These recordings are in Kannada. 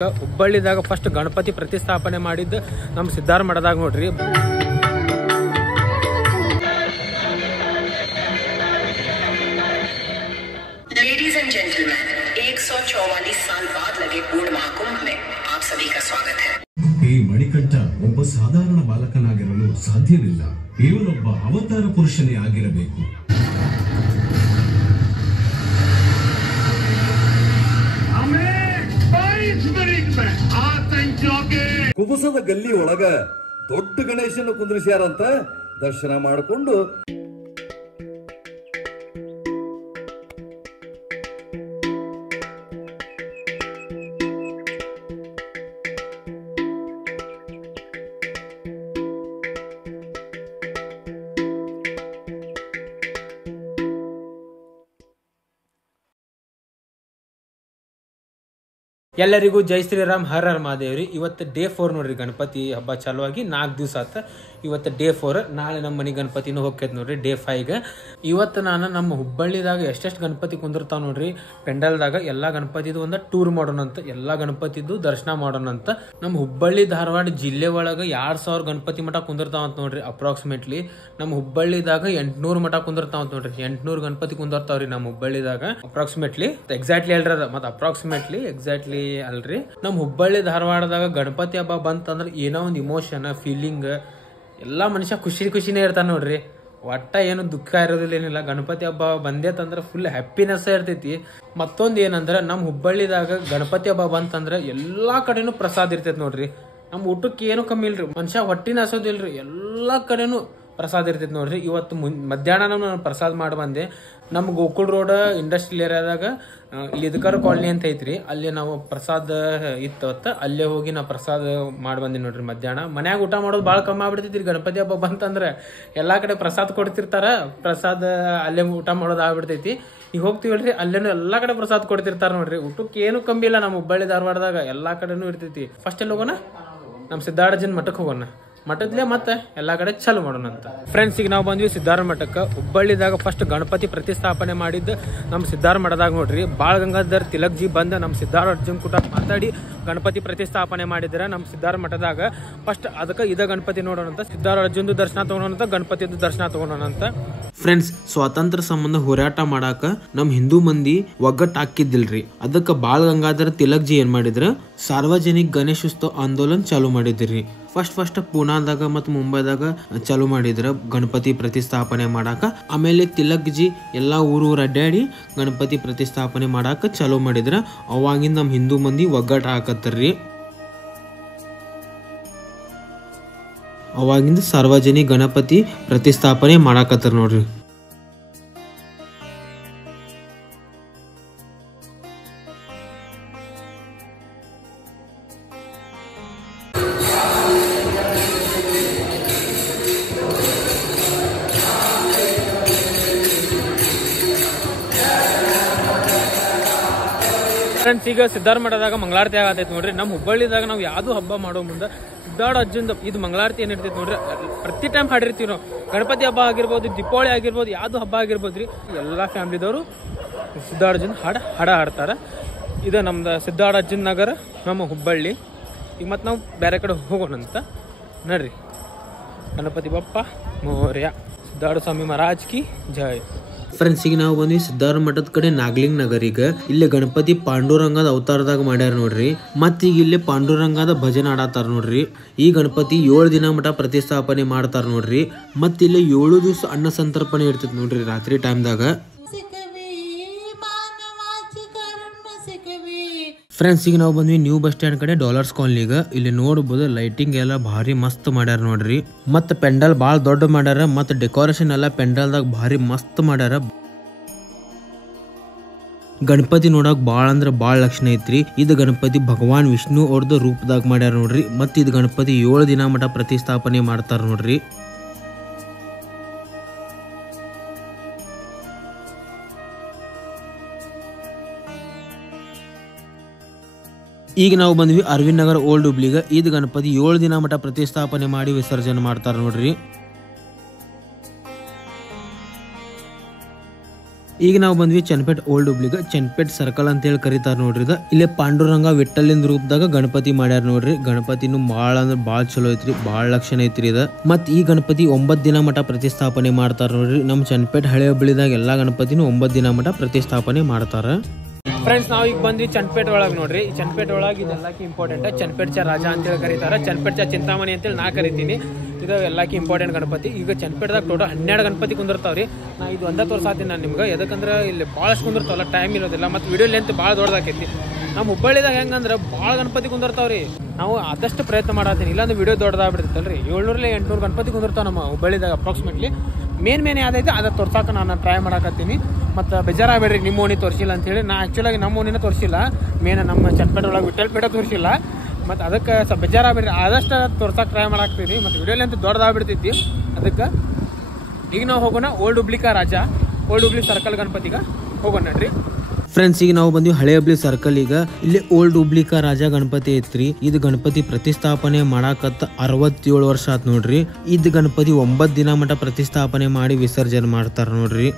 ಹುಬ್ಬಳ್ಳಿದಾಗ ಫಸ್ಟ್ ಗಣಪತಿ ಪ್ರತಿಷ್ಠಾಪನೆ ಮಾಡಿದ್ದು ನಮ್ಮ ಸಿದ್ಧಾರ ಮಠದಾಗ ನೋಡ್ರಿ. लेडीज एंड जेंटलमैन, 144 साल बाद लगे पूर्ण महाकुंभ में आप सभी का स्वागत है. ಈ ಮಣಿಕಂಠ ಒಬ್ಬ ಸಾಧಾರಣ ಬಾಲಕನಾಗಿರಲು ಸಾಧ್ಯವಿಲ್ಲ. ಇವನೊಬ್ಬ ಅವತಾರ ಪುರುಷನೇ ಆಗಿರಬೇಕು. ಕುಬಸದ ಗಲ್ಲಿ ಒಳಗ ದೊಡ್ಡ ಗಣೇಶನ ಕುಂದ್ರಿಸ್ಯಾರಂತ ದರ್ಶನ ಮಾಡಿಕೊಂಡು ಎಲ್ಲರಿಗೂ ಜೈ ಶ್ರೀರಾಮ್, ಹರ ಹರ ಮಹಾದೇವ್ರಿ. ಇವತ್ತು ಡೇ 4 ನೋಡ್ರಿ. ಗಣಪತಿ ಹಬ್ಬ ಚಾಲುವಾಗಿ 4 ದಿವಸ ಆತ. ಇವತ್ತು ಡೇ 4. ನಾಳೆ ನಮ್ಮ ಮನೆ ಗಣಪತಿನೂ ಹೋಗ್ತೈತೆ ನೋಡ್ರಿ ಡೇ 5. ಇವತ್ತು ನಾನು ನಮ್ಮ ಹುಬ್ಬಳ್ಳಿದಾಗ ಎಷ್ಟೆಷ್ಟು ಗಣಪತಿ ಕುಂದಿರ್ತಾವ ನೋಡ್ರಿ ಪೆಂಡಲ್ದಾಗ. ಎಲ್ಲ ಗಣಪತಿದು ಒಂದು ಟೂರ್ ಮಾಡೋಣ ಅಂತ, ಎಲ್ಲ ಗಣಪತಿದು ದರ್ಶನ ಮಾಡೋಣ ಅಂತ. ನಮ್ಮ ಹುಬ್ಬಳ್ಳಿ ಧಾರವಾಡ ಜಿಲ್ಲೆ ಒಳಗೆ 2000 ಗಣಪತಿ ಮಠ ಕುಂದಿರ್ತಾವ ಅಂತ ನೋಡ್ರಿ ಅಪ್ರಾಕ್ಸಿಮೇಟ್ಲಿ. ನಮ್ಮ ಹುಬ್ಬಳ್ಳಿದಾಗ 800 ಮಠ ಕುಂದಿರ್ತಾವ ಅಂತ ನೋಡ್ರಿ. 800 ಗಣಪತಿ ಕುಂದಿರ್ತಾವ್ರಿ ನಮ್ಮ ಹುಬ್ಬಳ್ಳಿದಾಗ ಅಪ್ರಾಕ್ಸಿಮೇಟ್ಲಿ. ಎಕ್ಸಾಕ್ಟ್ಲಿ ಅಲ್ರಿ ಅದ, ಮತ್ತೆ ಅಪ್ರಾಕ್ಸಿಮೇಟ್ಲಿ ಎಕ್ಸಾಕ್ಟ್ಲಿ ಅಲ್ರಿ. ನಮ್ಮ ಹುಬ್ಬಳ್ಳಿ ಧಾರವಾಡದಾಗ ಗಣಪತಿ ಹಬ್ಬ ಬಂತಂದ್ರೆ ಏನೋ ಒಂದು ಇಮೋಷನ್ ಫೀಲಿಂಗ್, ಎಲ್ಲಾ ಮನುಷ್ಯ ಖುಷಿನೇ ಇರ್ತಾನ ನೋಡ್ರಿ. ಒಟ್ಟ ಏನು ದುಃಖ ಇರೋದಿಲ್ಲ, ಏನಿಲ್ಲ. ಗಣಪತಿ ಹಬ್ಬ ಬಂದೇತಂದ್ರೆ ಫುಲ್ ಹ್ಯಾಪಿನೆಸ್ ಇರ್ತೈತಿ. ಮತ್ತೊಂದು ಏನಂದ್ರೆ ನಮ್ಮ ಹುಬ್ಬಳ್ಳಿದಾಗ ಗಣಪತಿ ಹಬ್ಬ ಬಂತಂದ್ರೆ ಎಲ್ಲಾ ಕಡೆನೂ ಪ್ರಸಾದ ಇರ್ತೈತಿ ನೋಡ್ರಿ. ನಮ್ಮ ಊಟಕ್ಕೆ ಏನು ಕಮ್ಮಿ ಇಲ್ರಿ, ಮನುಷ್ಯ ಹೊಟ್ಟಿನ ಹಸೋದಿಲ್ರಿ, ಎಲ್ಲಾ ಕಡೆನೂ ಪ್ರಸಾದ ಇರ್ತೈತಿ ನೋಡ್ರಿ. ಇವತ್ತು ಮಧ್ಯಾಹ್ನ ನಾನು ಪ್ರಸಾದ ಮಾಡಿ ಬಂದೆ. ನಮ್ಮ ಗೋಕುಲ್ ರೋಡ್ ಇಂಡಸ್ಟ್ರಿಯಲ್ ಏರಿಯಾದಾಗ ಇಲ್ಲಿ ಇದಕರ್ ಕಾಲನಿ ಅಂತ ಐತ್ರಿ, ಅಲ್ಲಿ ನಾವು ಪ್ರಸಾದ ಇತ್ತವತ್ತ ಅಲ್ಲೇ ಹೋಗಿ ನಾವು ಪ್ರಸಾದ ಮಾಡಿ ಬಂದಿ ನೋಡ್ರಿ. ಮಧ್ಯಾಹ್ನ ಮನ್ಯಾಗ ಊಟ ಮಾಡೋದು ಭಾಳ ಕಮ್ಮಿ ಆಗ್ಬಿಡ್ತೈತಿ. ಗಣಪತಿ ಹಬ್ಬ ಬಂತಂದ್ರೆ ಎಲ್ಲಾ ಕಡೆ ಪ್ರಸಾದ ಕೊಡ್ತಿರ್ತಾರ, ಪ್ರಸಾದ ಅಲ್ಲೇ ಊಟ ಮಾಡೋದು ಆಗ್ಬಿಡ್ತೈತಿ. ಈಗ ಹೋಗ್ತೀವಲ್ರಿ ಅಲ್ಲೇನು ಎಲ್ಲಾ ಕಡೆ ಪ್ರಸಾದ ಕೊಡ್ತಿರ್ತಾರ ನೋಡ್ರಿ. ಊಟಕ್ಕೆ ಏನು ಕಮ್ಮಿ ಇಲ್ಲ ನಮ್ಮ ಹುಬ್ಬಳ್ಳಿ ಧಾರವಾಡದಾಗ, ಎಲ್ಲಾ ಕಡೆನೂ ಇರ್ತೈತಿ. ಫಸ್ಟ್ ಎಲ್ಲಿ ಹೋಗೋಣ? ನಮ್ಮ ಸಿದ್ಧಾರ್ಜನ್ ಮಠಕ್ಕೆ ಹೋಗೋಣ. ಮಠದ್ಲೇ ಮತ್ತೆ ಎಲ್ಲಾ ಕಡೆ ಚಾಲು ಮಾಡೋಣ ಅಂತ. ಫ್ರೆಂಡ್ಸ್, ಈಗ ನಾವು ಬಂದ್ವಿ ಸಿದ್ಧಾರ ಮಠಕ್ಕೆ. ಹುಬ್ಬಳ್ಳಿದಾಗ ಫಸ್ಟ್ ಗಣಪತಿ ಪ್ರತಿಷ್ಠಾಪನೆ ಮಾಡಿದ್ದು ನಮ್ಮ ಸಿದ್ಧಾರ ಮಠದಾಗ ನೋಡ್ರಿ. ಬಾಳ್ ಗಂಗಾಧರ್ ತಿಲಕ್ ಜಿ ಬಂದ ನಮ್ಮ ಸಿದ್ಧಾರ ಅರ್ಜುನ್ ಕೂಟ ಮಾತಾಡಿ ಗಣಪತಿ ಪ್ರತಿಷ್ಠಾಪನೆ ಮಾಡಿದ್ರೆ ನಮ್ಮ ಸಿದ್ಧಾರ ಮಠದಾಗ. ಫಸ್ಟ್ ಅದಕ್ಕೆ ಇದ ಗಣಪತಿ ನೋಡೋಣ ಅಂತ, ಸಿದ್ಧಾರ ಅರ್ಜುನ್ದು ದರ್ಶನ ತಗೋಣ ಅಂತ, ಗಣಪತಿದು ದರ್ಶನ ತಗೋಣ ಅಂತ. ಫ್ರೆಂಡ್ಸ್, ಸ್ವಾತಂತ್ರ್ಯ ಸಂಬಂಧ ಹೋರಾಟ ಮಾಡಾಕ ನಮ್ ಹಿಂದೂ ಮಂದಿ ಒಗ್ಗಟ್ಟು ಹಾಕಿದ್ದಿಲ್ರಿ. ಅದಕ್ಕೆ ಬಾಳ್ ಗಂಗಾಧರ್ ತಿಲಕ್ ಜಿ ಏನ್ ಮಾಡಿದ್ರ, ಸಾರ್ವಜನಿಕ ಗಣೇಶೋತ್ಸವ ಆಂದೋಲನ ಚಾಲೂ ಮಾಡಿದ್ರಿ. ಫಸ್ಟ್ ಪೂನಾದಾಗ ಮತ್ತು ಮುಂಬೈದಾಗ ಚಾಲೂ ಮಾಡಿದ್ರ ಗಣಪತಿ ಪ್ರತಿಷ್ಠಾಪನೆ ಮಾಡಾಕ. ಆಮೇಲೆ ತಿಲಕ್ ಜಿ ಎಲ್ಲಾ ಊರು ಅಡ್ಡಾಡಿ ಗಣಪತಿ ಪ್ರತಿಷ್ಠಾಪನೆ ಮಾಡಾಕ ಚಾಲೂ ಮಾಡಿದ್ರ. ಅವಾಗಿಂದ ನಮ್ ಹಿಂದೂ ಮಂದಿ ಒಗ್ಗಟ್ಟು ಹಾಕತ್ತರ್ರಿ. ಅವಾಗಿಂದ ಸಾರ್ವಜನಿಕ ಗಣಪತಿ ಪ್ರತಿಷ್ಠಾಪನೆ ಮಾಡಾಕತ್ತಾರ ನೋಡ್ರಿ. ಫ್ರೆಂಡ್ಸ್, ಈಗ ಸಿದ್ಧಾರ ಮಠದಾಗ ಮಂಗಳಾರತಿ ಆಗತೈತಿ ನೋಡ್ರಿ. ನಮ್ಮ ಹುಬ್ಬಳ್ಳಿದಾಗ ನಾವು ಯಾವ್ದು ಹಬ್ಬ ಮಾಡೋ ಮುಂದೆ ಸಿದ್ಧಾರ ಅರ್ಜುನ್ ಇದು ಮಂಗಳಾರತಿ ಏನಿರ್ತೈತಿ ನೋಡ್ರಿ, ಪ್ರತಿ ಟೈಮ್ ಹಾಡಿರ್ತೀವಿ ನಾವು. ಗಣಪತಿ ಹಬ್ಬ ಆಗಿರ್ಬೋದು, ದೀಪಾವಳಿ ಆಗಿರ್ಬೋದು, ಯಾವ್ದು ಹಬ್ಬ ಆಗಿರ್ಬೋದ್ರಿ, ಎಲ್ಲಾ ಫ್ಯಾಮಿಲಿದವರು ಸಿದ್ಧಾರ ಅರ್ಜುನ್ ಹಾಡ ಹಾಡ್ತಾರ. ಇದು ನಮ್ದು ಸಿದ್ಧಾರ ಅರ್ಜುನ್ ನಗರ, ನಮ್ಮ ಹುಬ್ಬಳ್ಳಿ. ಈಗ ಮತ್ತೆ ನಾವು ಬೇರೆ ಕಡೆ ಹೋಗೋಣ ಅಂತ ನೋಡ್ರಿ. ಗಣಪತಿ ಬಪ್ಪ ಮೋರ್ಯ, ಸಿದ್ಧಾರ ಸ್ವಾಮಿ ಮಹಾರಾಜ್ ಕಿ ಜೈ. ಫ್ರೆಂಡ್ಸ್, ಈಗ ನಾವು ಬಂದ್ವಿ ಸಿದ್ಧಾರ ಮಠದ ಕಡೆ ನಾಗಲಿಂಗ್ ನಗರಿಗೆ. ಇಲ್ಲಿ ಗಣಪತಿ ಪಾಂಡುರಂಗದ ಅವತಾರದಾಗ ಮಾಡ್ಯಾರ ನೋಡ್ರಿ. ಮತ್ತ ಈಗ ಇಲ್ಲಿ ಪಾಂಡುರಂಗದ ಭಜನೆ ಆಡತಾರ ನೋಡ್ರಿ. ಈ ಗಣಪತಿ 7 ದಿನ ಮಠ ಪ್ರತಿಷ್ಠಾಪನೆ ಮಾಡ್ತಾರ ನೋಡ್ರಿ. ಮತ್ತ ಇಲ್ಲಿ 7 ದಿವಸ ಅನ್ನ ಸಂತರ್ಪಣೆ ಇರ್ತೈತಿ ನೋಡ್ರಿ ರಾತ್ರಿ ಟೈಮ್ದಾಗ. ಫ್ರೆಂಡ್ಸ್, ಈಗ ನಾವು ಬಂದ್ವಿ ನ್ಯೂ ಬಸ್ ಸ್ಟ್ಯಾಂಡ್ ಕಡೆ ಡಾಲರ್ಸ್ ಕಾಲನಿಗೆ. ಇಲ್ಲಿ ನೋಡಬಹುದು ಲೈಟಿಂಗ್ ಎಲ್ಲ ಭಾರಿ ಮಸ್ತ್ ಮಾಡ್ಯಾರ ನೋಡ್ರಿ. ಮತ್ತ ಪೆಂಡಲ್ ಬಾಳ ದೊಡ್ಡ ಮಾಡ್ಯಾರ, ಮತ್ತ ಡೆಕೋರೇಷನ್ ಎಲ್ಲ ಪೆಂಡಲ್ದಾಗ ಭಾರಿ ಮಸ್ತ್ ಮಾಡ್ಯಾರ. ಗಣಪತಿ ನೋಡಕ್ ಬಾಳ ಅಂದ್ರ ಬಾಳ ಲಕ್ಷಣ ಐತ್ರಿ. ಇದು ಗಣಪತಿ ಭಗವಾನ್ ವಿಷ್ಣು ಅವ್ರದ್ದು ರೂಪದಾಗ ಮಾಡ್ಯಾರ ನೋಡ್ರಿ. ಮತ್ತ ಇದು ಗಣಪತಿ 7 ದಿನ ಮಠ ಪ್ರತಿಷ್ಠಾಪನೆ ಮಾಡ್ತಾರ ನೋಡ್ರಿ. ಈಗ ನಾವು ಬಂದ್ವಿ ಅರವಿಂದ್ ನಗರ್ ಓಲ್ಡ್ ಹುಬ್ಳಿಗೆ. ಇದು ಗಣಪತಿ 7 ದಿನ ಮಠ ಪ್ರತಿಷ್ಠಾಪನೆ ಮಾಡಿ ವಿಸರ್ಜನೆ ಮಾಡ್ತಾರ ನೋಡ್ರಿ. ಈಗ ನಾವು ಬಂದ್ವಿ ಚನ್ನಪೇಟ್ ಓಲ್ಡ್ ಹುಬ್ಳಿಗೆ. ಚನ್ನಪೇಟ್ ಸರ್ಕಲ್ ಅಂತ ಹೇಳಿ ಕರೀತಾರ ನೋಡ್ರಿ. ಇಲ್ಲೇ ಪಾಂಡುರಂಗ ವಿಠಲಿಂದ ರೂಪದಾಗ ಗಣಪತಿ ಮಾಡ್ಯಾರ ನೋಡ್ರಿ. ಗಣಪತಿನೂ ಭಾಳ ಅಂದ್ರೆ ಭಾಳ ಚಲೋ ಐತ್ರಿ, ಭಾಳ ಲಕ್ಷಣ ಐತ್ರಿ ಇದ. ಮತ್ ಈ ಗಣಪತಿ 9 ದಿನ ಮಠ ಪ್ರತಿಷ್ಠಾಪನೆ ಮಾಡ್ತಾರ ನೋಡ್ರಿ. ನಮ್ ಚನ್ನಪೇಟ್ ಹಳೆ ಹುಬ್ಳಿದಾಗ ಎಲ್ಲಾ ಗಣಪತಿನೂ 9 ದಿನ ಮಠ ಪ್ರತಿಷ್ಠಾಪನೆ ಮಾಡ್ತಾರ. ಫ್ರೆಂಡ್ಸ್, ನಾವು ಈಗ ಬಂದ್ವಿ ಚನ್ನಪೇಟ್ ಒಳಗೆ ನೋಡ್ರಿ. ಈ ಚನ್ನಪೇಟ್ ಒಳಗೆ ಇದೆಲ್ಲಕ್ಕೆ ಇಂಪಾರ್ಟೆಂಟ್. ಚನ್ನಪೇಟ್ ಚಾ ರಾಜ ಅಂತೇಳಿ ಕರೀತಾರೆ. ಚನ್ನಪೇಟ್ ಚಾ ಚಿಂತಾಮಣಿ ಅಂತೇಳಿ ನಾ ಕರಿತೀನಿ. ಇದು ಎಲ್ಲಕ್ಕೆ ಇಂಪಾರ್ಟೆಂಟ್ ಗಣಪತಿ. ಈಗ ಚನ್ನಪೇಟದಾಗ ಟೋಟಲ್ 12 ಗಣಪತಿ ಕುಂದಿರ್ತಾವ್ರಿ. ನಾ ಇದು ಒಂದೇ ತೋರ್ಸಾತೀನಿ ನಾನು ನಿಮ್ಗೆ. ಯಾಕಂದ್ರೆ ಇಲ್ಲಿ ಭಾಳಷ್ಟು ಕುಂದಿರ್ತಾವಲ್ಲ, ಟೈಮ್ ಇರೋದಿಲ್ಲ. ಮತ್ತು ವಿಡಿಯೋ ಲೆಂತ್ ಭಾಳ ದೊಡ್ಡದಾಕೈತಿ. ನಮ್ಮ ಹುಬ್ಬಳ್ಳಿದಾಗ ಹೆಂಗಂದ್ರೆ ಭಾಳ ಗಣಪತಿ ಕುಂದಿರ್ತಾವ್ರಿ. ನಾವು ಆದಷ್ಟು ಪ್ರಯತ್ನ ಮಾಡತ್ತೀನಿ, ಇಲ್ಲಾಂದ್ರೆ ವಿಡಿಯೋ ದೊಡ್ಡದಾಗ್ಬಿಡ್ತೈತಲ್ರಿ. 700-800 ಗಣಪತಿ ಕುಂದಿರ್ತಾವ ನಮ್ಮ ಹುಬ್ಬಳ್ಳಿದಾಗ ಅಪ್ರಾಕ್ಸಿಮೇಟ್ಲಿ. ಮೇನ್ ಯಾವ್ದೈತೆ ಅದನ್ನ ತೋರ್ಸಾಕ ನಾನು ಟ್ರೈ ಮಾಡಕತ್ತೀನಿ. ಮತ್ತು ಬೇಜಾರಾಗಬೇಡ್ರಿ ನಿಮ್ಮ ಓಣಿ ತೋರಿಸಿಲ್ಲ ಅಂತೇಳಿ. ನಾ ಆ್ಯಕ್ಚುಲಾಗಿ ನಮ್ಮ ಓಣಿನ ತೋರಿಸಿಲ್ಲ, ಮೇನ್ ನಮ್ಮ ಚನ್ನಪೇಟೆ ಒಳಗೆ ವಿಠಲ್ಪೇಟ ತೋರಿಸಿಲ್ಲ. ಮತ್ತು ಅದಕ್ಕೆ ಸ್ವಲ್ಪ ಬೇಜಾರಾಗಬೇಡ್ರಿ, ಆದಷ್ಟು ತೋರ್ಸಕ್ಕೆ ಟ್ರೈ ಮಾಡಾಕ್ತೀವಿ. ಮತ್ತು ವಿಡಿಯೋಲಿ ಅಂತ ದೊಡ್ಡದಾಗ್ಬಿಡ್ತೈತಿ. ಅದಕ್ಕೆ ಈಗ ನಾವು ಹೋಗೋಣ ಓಲ್ಡ್ ಹುಬ್ಳಿ ರಾಜ, ಓಲ್ಡ್ ಹುಬ್ಳಿ ಸರ್ಕಲ್ ಗಣಪತಿಗೆ ಹೋಗೋಣ ನಡ್ರಿ. ಫ್ರೆಂಡ್ಸ್, ಈಗ ನಾವು ಬಂದ್ವಿ ಹಳೆ ಹುಬ್ಳಿ ಸರ್ಕಲ್. ಈಗ ಇಲ್ಲಿ ಓಲ್ಡ್ ಹುಬ್ಳಿ ರಾಜ ಗಣಪತಿ ಐತ್ರಿ. ಇದು ಗಣಪತಿ ಪ್ರತಿಷ್ಠಾಪನೆ ಮಾಡಾಕತ್ತ 67 ವರ್ಷ ಆತ್ ನೋಡ್ರಿ. ಇದು ಗಣಪತಿ 9 ದಿನ ಮಠ ಪ್ರತಿಷ್ಠಾಪನೆ ಮಾಡಿ ವಿಸರ್ಜನೆ ಮಾಡ್ತಾರ ನೋಡ್ರಿ.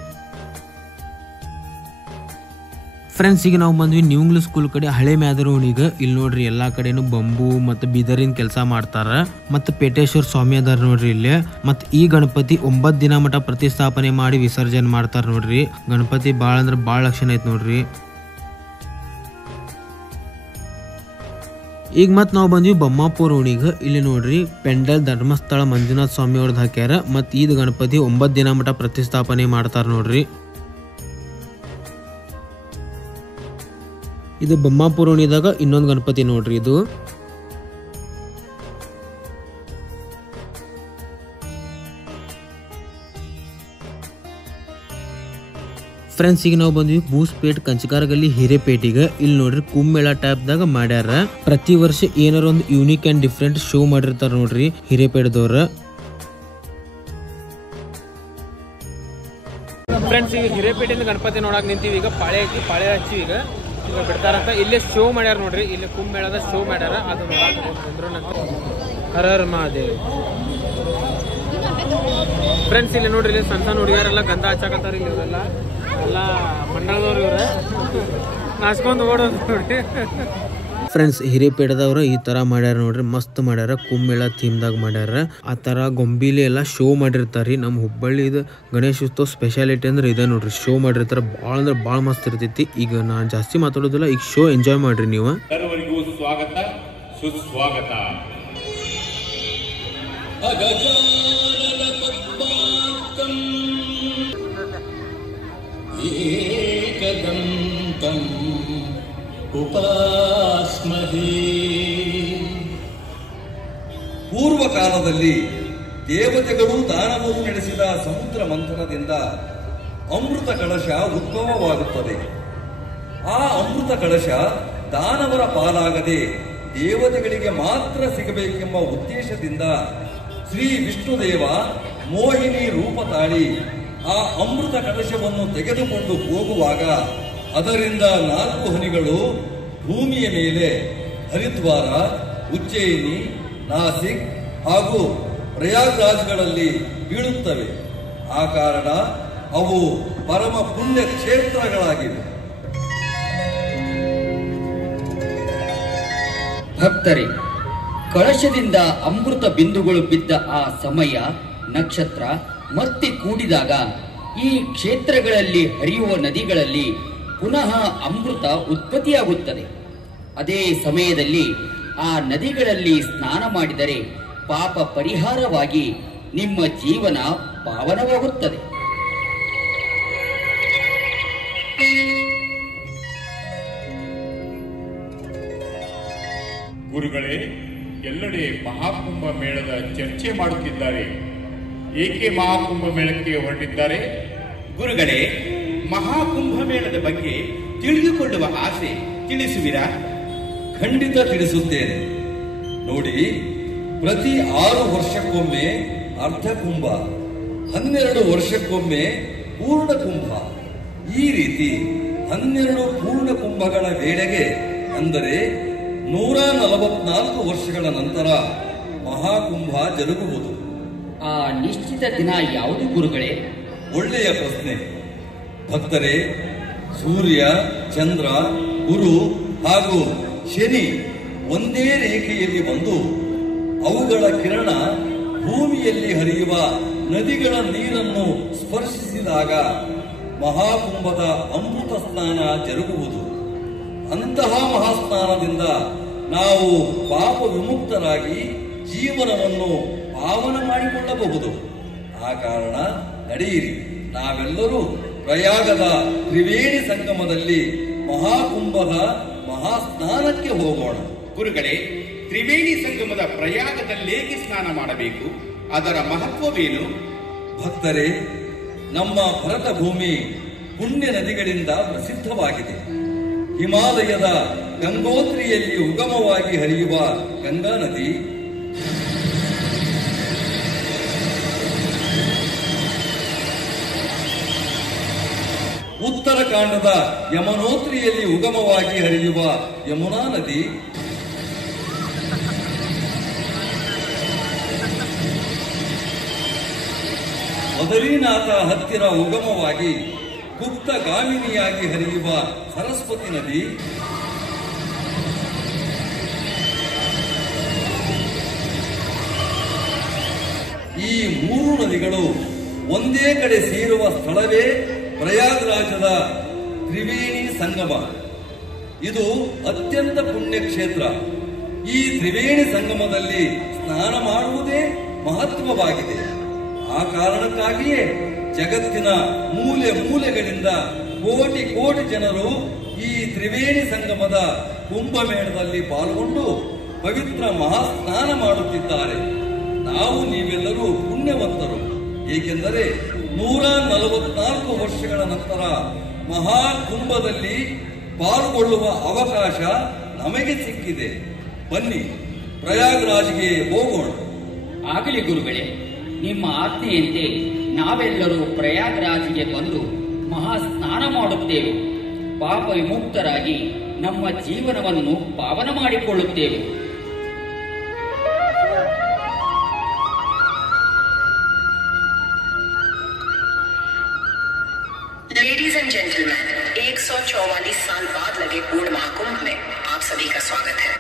ಫ್ರೆಂಡ್ಸ್, ಈಗ ನಾವು ಬಂದ್ವಿ ನ್ಯೂ ಇಂಗ್ಲಿಷ್ ಸ್ಕೂಲ್ ಕಡೆ ಹಳೆ ಮ್ಯಾದರೋಣಿಗೆ. ಇಲ್ಲಿ ನೋಡ್ರಿ ಎಲ್ಲಾ ಕಡೆನು ಬಂಬು ಮತ್ತು ಬಿದರಿನ ಕೆಲಸ ಮಾಡ್ತಾರ. ಮತ್ತು ಪೇಟೇಶ್ವರ ಸ್ವಾಮಿ ಅದಾರ ನೋಡ್ರಿ ಇಲ್ಲಿ. ಮತ್ತು ಈ ಗಣಪತಿ 9 ದಿನ ಮಠ ಪ್ರತಿಷ್ಠಾಪನೆ ಮಾಡಿ ವಿಸರ್ಜನೆ ಮಾಡ್ತಾರ ನೋಡ್ರಿ. ಗಣಪತಿ ಭಾಳ ಅಂದ್ರೆ ಭಾಳ ಲಕ್ಷಣ ಐತ್ ನೋಡ್ರಿ. ಈಗ ಮತ್ ನಾವು ಬಂದ್ವಿ ಬೊಮ್ಮಾಪುರ ಓಣಿಗೆ. ಇಲ್ಲಿ ನೋಡ್ರಿ ಪೆಂಡಲ್ ಧರ್ಮಸ್ಥಳ ಮಂಜುನಾಥ ಸ್ವಾಮಿ ಅವ್ರದ್ದು ಹಾಕ್ಯಾರ. ಮತ್ತು ಇದು ಗಣಪತಿ 9 ದಿನ ಮಠ ಪ್ರತಿಷ್ಠಾಪನೆ ಮಾಡ್ತಾರ ನೋಡ್ರಿ. ಇದು ಬೊಮ್ಮಾಪುರ ಓಣಿದಾಗ ಇನ್ನೊಂದು ಗಣಪತಿ ನೋಡ್ರಿ. ಇದು ಫ್ರೆಂಡ್ಸ್, ಈಗ ನಾವು ಬಂದ್ವಿ ಬೂಸ್ಪೇಟ್ ಕಂಚಗಾರಗಲ್ಲಿ ಹಿರೇಪೇಟಿಗೆ. ಇಲ್ಲಿ ನೋಡ್ರಿ ಕುಂಭಮೇಳ ಟೈಪ್ದಾಗ ಮಾಡ್ಯಾರ. ಪ್ರತಿ ವರ್ಷ ಏನಾರ ಒಂದು ಯೂನಿಕ್ ಅಂಡ್ ಡಿಫ್ರೆಂಟ್ ಶೋ ಮಾಡಿರ್ತಾರ ನೋಡ್ರಿ ಹಿರೇಪೇಟದವ್ರ. ಫ್ರೆಂಡ್ಸ್, ಈಗ ಹಿರೇಪೇಟೆಯಿಂದ ಗಣಪತಿ ನೋಡಕ್ ನಿಂತೀವಿ. ಈಗ ಪಾಳೆ ಐತಿ, ಪಾಳೆ ಹಚ್ಚಿ ಈಗ ಬಿಡ್ತಾರಂತ. ಇಲ್ಲೇ ಶೋ ಮಾಡ್ಯಾರ ನೋಡ್ರಿ. ಇಲ್ಲಿ ಕುಂಭಮೇಳದ ಶೋ ಮಾಡ್ಯಾರ. ಅದು ನೋಡಕ್ ಹರ ಹರ ಮಹಾದೇವ್. ಫ್ರೆಂಡ್ಸ್, ಇಲ್ಲಿ ನೋಡ್ರಿ ಇಲ್ಲಿ ಸಣ್ಣ ಹುಡುಗಿಯರೆಲ್ಲ ಗಂಧ ಹಚ್ಚಾಕತ್ತಾರ. ಇಲ್ಲಿ ಇವರೆಲ್ಲ ಎಲ್ಲ ಮಂಡಳದವ್ರು ಇವ್ರ ನಾಚ್ಕೊಂಡು ಓಡೋದು ನೋಡ್ರಿ. ಫ್ರೆಂಡ್ಸ್, ಹಿರೇಪೇಟದವ್ರು ಈ ತರ ಮಾಡ್ಯಾರ ನೋಡ್ರಿ. ಮಸ್ತ್ ಮಾಡ್ಯಾರ. ಕುಂಭಮೇಳ ಥೀಮ್ದಾಗ ಮಾಡ್ಯಾರ. ಆ ತರ ಗೊಂಬಿಲಿ ಎಲ್ಲ ಶೋ ಮಾಡಿರ್ತಾರಿ. ನಮ್ಮ ಹುಬ್ಬಳ್ಳಿದ ಗಣೇಶೋತ್ಸವ ಸ್ಪೆಷಾಲಿಟಿ ಅಂದ್ರೆ ಇದೆ ನೋಡ್ರಿ. ಶೋ ಮಾಡಿರ್ತಾರ. ಭಾಳ ಅಂದ್ರೆ ಭಾಳ ಮಸ್ತ್ ಇರ್ತೈತಿ. ಈಗ ನಾನ್ ಜಾಸ್ತಿ ಮಾತಾಡೋದಿಲ್ಲ, ಈಗ ಶೋ ಎಂಜಾಯ್ ಮಾಡ್ರಿ ನೀವು. ಸರ್ವರಿಗೂ ಸ್ವಾಗತ ಸುಸ್ವಾಗತ. ಏಕದಂತಂ ಉಪಾಸ್ಮಹೇ. ಪೂರ್ವ ಕಾಲದಲ್ಲಿ ದೇವತೆಗಳು ದಾನವರು ನಡೆಸಿದ ಸಮುದ್ರ ಮಂಥನದಿಂದ ಅಮೃತ ಕಳಶ ಉದ್ಭವವಾಗುತ್ತದೆ. ಆ ಅಮೃತ ಕಳಶ ದಾನವರ ಪಾಲಾಗದೆ ದೇವತೆಗಳಿಗೆ ಮಾತ್ರ ಸಿಗಬೇಕೆಂಬ ಉದ್ದೇಶದಿಂದ ಶ್ರೀ ವಿಷ್ಣುದೇವ ಮೋಹಿನಿ ರೂಪ ತಾಳಿ ಆ ಅಮೃತ ಕಳಶವನ್ನು ತೆಗೆದುಕೊಂಡು ಹೋಗುವಾಗ ಅದರಿಂದ 4 ಹನಿಗಳು ಭೂಮಿಯ ಮೇಲೆ ಹರಿದ್ವಾರ, ಉಜ್ಜಯಿನಿ, ನಾಸಿಕ್ ಹಾಗೂ ಪ್ರಯಾಗ್ರಾಜ್ಗಳಲ್ಲಿ ಬೀಳುತ್ತವೆ. ಆ ಕಾರಣ ಅವು ಪರಮ ಪುಣ್ಯ ಕ್ಷೇತ್ರಗಳಾಗಿವೆ. ಭಕ್ತರೇ, ಕಳಶದಿಂದ ಅಮೃತ ಬಿಂದುಗಳು ಬಿದ್ದ ಆ ಸಮಯ, ನಕ್ಷತ್ರ ಮತ್ತೆ ಕೂಡಿದಾಗ ಈ ಕ್ಷೇತ್ರಗಳಲ್ಲಿ ಹರಿಯುವ ನದಿಗಳಲ್ಲಿ ಪುನಃ ಅಮೃತ ಉತ್ಪತ್ತಿಯಾಗುತ್ತದೆ. ಅದೇ ಸಮಯದಲ್ಲಿ ಆ ನದಿಗಳಲ್ಲಿ ಸ್ನಾನ ಮಾಡಿದರೆ ಪಾಪ ಪರಿಹಾರವಾಗಿ ನಿಮ್ಮ ಜೀವನ ಪಾವನವಾಗುತ್ತದೆ. ಗುರುಗಳೇ, ಎಲ್ಲೆಡೆ ಮಹಾಕುಂಭ ಮೇಳದ ಚರ್ಚೆ ಮಾಡುತ್ತಿದ್ದಾರೆ. ಏಕೆ ಮಹಾಕುಂಭ ಮೇಳಕ್ಕೆ ಹೊರಟಿದ್ದಾರೆ? ಗುರುಗಳೇ, ಮಹಾಕುಂಭ ಮೇಳದ ಬಗ್ಗೆ ತಿಳಿದುಕೊಳ್ಳುವ ಆಸೆ, ತಿಳಿಸುವಿರಾ? ಖಂಡಿತ ತಿಳಿಸುತ್ತೇನೆ. ನೋಡಿ, ಪ್ರತಿ 6 ವರ್ಷಕ್ಕೊಮ್ಮೆ ಅರ್ಧ ಕುಂಭ, 12 ವರ್ಷಕ್ಕೊಮ್ಮೆ ಪೂರ್ಣ ಕುಂಭ, ಈ ರೀತಿ 12 ಪೂರ್ಣ ಕುಂಭಗಳ ವೇಳೆಗೆ, ಅಂದರೆ 144 ವರ್ಷಗಳ ನಂತರ ಮಹಾಕುಂಭ ಜರುಗುವುದು. ಆ ನಿಶ್ಚಿತ ದಿನ ಯಾವುದು ಗುರುಗಳೇ? ಒಳ್ಳೆಯ ಪ್ರಶ್ನೆ. ಭಕ್ತರೇ, ಸೂರ್ಯ, ಚಂದ್ರ, ಗುರು ಹಾಗೂ ಶನಿ ಒಂದೇ ರೇಖೆಯಲ್ಲಿ ಬಂದು ಅವುಗಳ ಕಿರಣ ಭೂಮಿಯಲ್ಲಿ ಹರಿಯುವ ನದಿಗಳ ನೀರನ್ನು ಸ್ಪರ್ಶಿಸಿದಾಗ ಮಹಾಕುಂಭದ ಅಮೃತ ಸ್ನಾನ ಜರುಗುವುದು. ಅಂತಹ ಮಹಾಸ್ನಾನದಿಂದ ನಾವು ಪಾಪ ವಿಮುಕ್ತರಾಗಿ ಜೀವನವನ್ನು ಪಾವನ ಮಾಡಿಕೊಳ್ಳಬಹುದು. ಆ ಕಾರಣ ನಡೆಯಿರಿ, ನಾವೆಲ್ಲರೂ ಪ್ರಯಾಗದ ತ್ರಿವೇಣಿ ಸಂಗಮದಲ್ಲಿ ಮಹಾಕುಂಭದ ಮಹಾಸ್ನಾನಕ್ಕೆ ಹೋಗೋಣ. ಗುರುಗಳೇ, ತ್ರಿವೇಣಿ ಸಂಗಮದ ಪ್ರಯಾಗದಲ್ಲೇಕೆ ಸ್ನಾನ ಮಾಡಬೇಕು? ಅದರ ಮಹತ್ವವೇನು? ಭಕ್ತರೇ, ನಮ್ಮ ಭರತ ಭೂಮಿ ಪುಣ್ಯ ನದಿಗಳಿಂದ ಪ್ರಸಿದ್ಧವಾಗಿದೆ. ಹಿಮಾಲಯದ ಗಂಗೋತ್ರಿಯಲ್ಲಿ ಉಗಮವಾಗಿ ಹರಿಯುವ ಗಂಗಾ ನದಿ, ಉತ್ತರಾಖಂಡದ ಯಮನೋತ್ರಿಯಲ್ಲಿ ಉಗಮವಾಗಿ ಹರಿಯುವ ಯಮುನಾ ನದಿ, ಬದರೀನಾಥ ಹತ್ತಿರ ಉಗಮವಾಗಿ ಗುಪ್ತಗಾಮಿನಿಯಾಗಿ ಹರಿಯುವ ಸರಸ್ವತಿ ನದಿ, ಈ ಮೂರು ನದಿಗಳು ಒಂದೇ ಕಡೆ ಸೇರುವ ಸ್ಥಳವೇ ಪ್ರಯಾಗರಾಜದ ತ್ರಿವೇಣಿ ಸಂಗಮ. ಇದು ಅತ್ಯಂತ ಪುಣ್ಯಕ್ಷೇತ್ರ. ಈ ತ್ರಿವೇಣಿ ಸಂಗಮದಲ್ಲಿ ಸ್ನಾನ ಮಾಡುವುದೇ ಮಹತ್ವವಾಗಿದೆ. ಆ ಕಾರಣಕ್ಕಾಗಿಯೇ ಜಗತ್ತಿನ ಮೂಲೆ ಮೂಲೆಗಳಿಂದ ಕೋಟಿ ಕೋಟಿ ಜನರು ಈ ತ್ರಿವೇಣಿ ಸಂಗಮದ ಕುಂಭಮೇಳದಲ್ಲಿ ಪಾಲ್ಗೊಂಡು ಪವಿತ್ರ ಮಹಾಸ್ನಾನ ಮಾಡುತ್ತಿದ್ದಾರೆ. ನಾವು ನೀವೆಲ್ಲರೂ ಪುಣ್ಯವಂತರು, ಏಕೆಂದರೆ 144 ವರ್ಷಗಳ ನಂತರ ಮಹಾಕುಂಭದಲ್ಲಿ ಪಾಲ್ಗೊಳ್ಳುವ ಅವಕಾಶ ನಮಗೆ ಸಿಕ್ಕಿದೆ. ಬನ್ನಿ, ಪ್ರಯಾಗರಾಜ್ಗೆ ಹೋಗೋಣ. ಆಗಲಿ ಗುರುಗಳೇ, ನಿಮ್ಮ ಆಜ್ಞೆಯಂತೆ ನಾವೆಲ್ಲರೂ ಪ್ರಯಾಗರಾಜ್ಗೆ ಬಂದು ಮಹಾಸ್ನಾನ ಮಾಡುತ್ತೇವೆ. ಪಾಪ ವಿಮುಕ್ತರಾಗಿ ನಮ್ಮ ಜೀವನವನ್ನು ಪಾವನ ಮಾಡಿಕೊಳ್ಳುತ್ತೇವೆ. लेडीज एंड जेंटलमैन, 144 साल बाद लगे पूर्ण महाकुंभ में आप सभी का स्वागत है।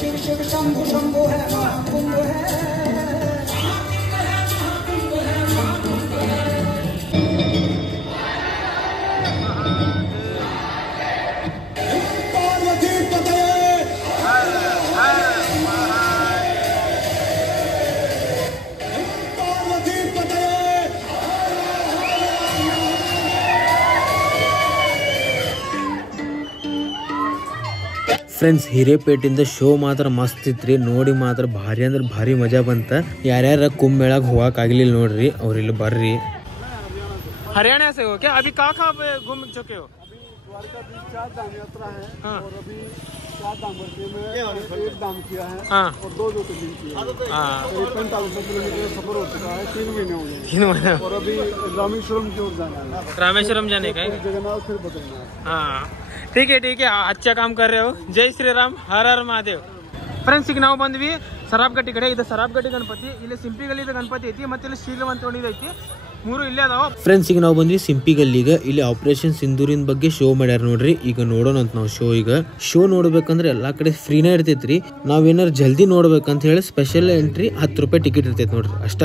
शिव शिव शंभु शंभु है महाकुंभ है। पार्वती पते पार्वती पते। ಫ್ರೆಂಡ್ಸ್, ಹಿರೇಪೇಟಿಂದ ಶೋ ಮಾತ್ರ ಮಸ್ತ್ ಇತ್ರಿ. ನೋಡಿ ಮಾತ್ರ ಭಾರಿ ಅಂದ್ರೆ ಭಾರಿ ಮಜಾ ಬಂತ. ಯಾರ್ಯಾರ ಕುಂಭಮೇಳಾಗ ಹೋಗಕ್ ಆಗ್ಲಿಲ್ಲ ನೋಡ್ರಿ, ಅವ್ರಿಲ್ಲಿ ಬರ್ರಿ. हरियाणा से हो क्या? अभी कहाँ पे घूम चुके हो? द्वारकाधीश 4 धाम यात्रा है। हाँ। और अभी 4 धाम भरने में 1 धाम किया है। हाँ। और 2 ज्योतिर्लिंग किए हैं। हाँ। 4500 किलोमीटर सफर हो चुका है, 3 महीने हो गए। 3 महीने। और अभी रामेश्वरम की ओर जाना है। रामेश्वरम जाने का है? जगन्नाथ फिर बद्रीनाथ। हाँ, ठीक है ठीक है, अच्छा काम कर रहे हो. जय श्री राम, हर हर महादेव. ಫ್ರೆಂಡ್ಸ್, ಈಗ ನಾವು ಬಂದ್ವಿ ಸರಾಬ್ಗಟ್ಟಿ ಕಡೆ. ಇದು ಸರಾಬ್ಗಟ್ಟಿ ಗಣಪತಿ. ಇಲ್ಲಿ ಸಿಂಪಿಗಲ್ಲಿದ ಗಣಪತಿ ಐತಿ, ಮತ್ತೆ ಇಲ್ಲಿ ಶೀಲವಂತ ಐತಿ. 3 ಇಲ್ಲೇ ಅದಾವ. ಫ್ರೆಂಡ್ಸ್, ಈಗ ನಾವು ಬಂದ್ವಿ ಸಿಂಪಿಗಲ್ಲಿಗ. ಇಲ್ಲಿ ಆಪರೇಷನ್ ಸಿಂಧೂರಿನ ಬಗ್ಗೆ ಶೋ ಮಾಡ್ಯಾರ ನೋಡ್ರಿ. ಈಗ ನೋಡೋಣ ಅಂತ ನಾವು ಶೋ. ಈಗ ಶೋ ನೋಡ್ಬೇಕಂದ್ರೆ ಎಲ್ಲಾ ಕಡೆ ಫ್ರೀನೇ ಇರ್ತೈತ್ರಿ. ನಾವೇನಾರು ಜಲ್ದಿ ನೋಡ್ಬೇಕಂತ ಹೇಳಿ ಸ್ಪೆಷಲ್ ಎಂಟ್ರಿ 10 ರೂಪಾಯಿ ಟಿಕೆಟ್ ಇರ್ತೈತಿ ನೋಡ್ರಿ, ಅಷ್ಟ.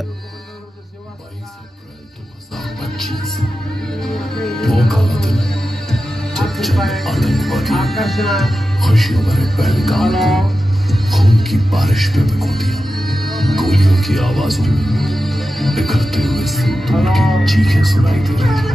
खुशियों भरे पहलगाम खून की बारिश पे भिगो दिया। गोलियों की आवाजों में बिखरते हुए सिंदूर की चीखें सुनाई दे रही थी।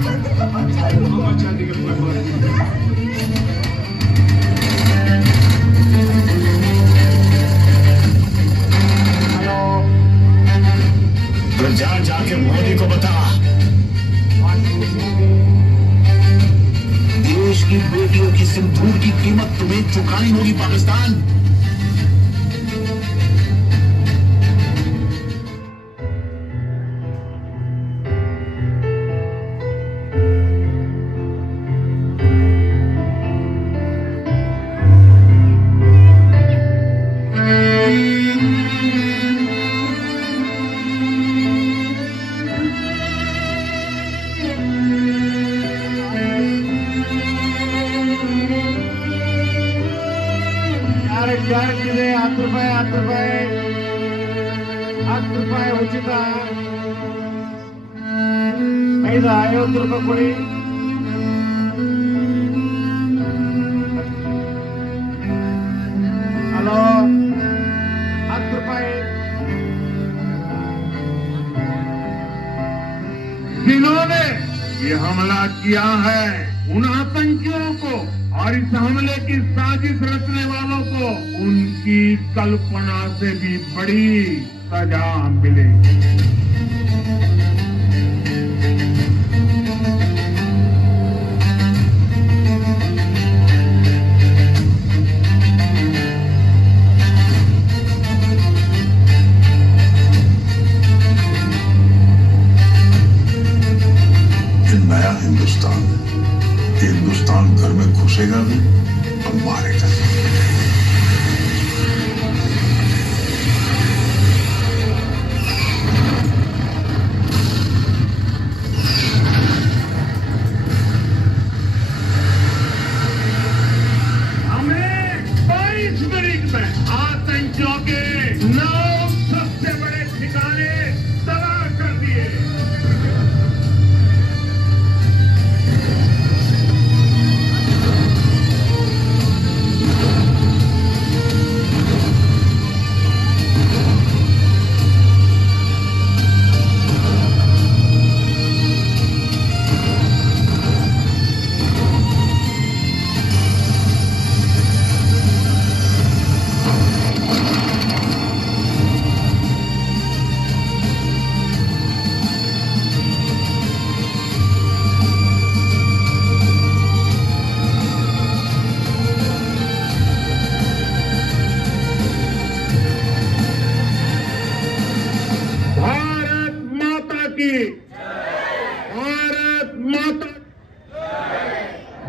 जाके मोदी को बता, देश की बेटियों की सिंदूर की कीमत तुम्हें चुकानी होगी पाकिस्तान। 10 ರೂಪಾಯಿ ಉಚಿತ 50 ರೂಪಾಯಿ ಕೊಡಿ. ಹಲೋ 10 ರೂಪಾಯಿ. जिन्होंने ये हमला किया है उन आतंकियों को और इस हमले की साजिश रचने वालों को उनकी कल्पना से भी बड़ी सजा मिलेगी. नया हिंदुस्तान, ये हिंदुस्तान घर में घुसेगा भी और मारेगा. हमें 22 मिनट में आतंकियों के 9 सबसे बड़े ठिकाने तबाह कर दिए.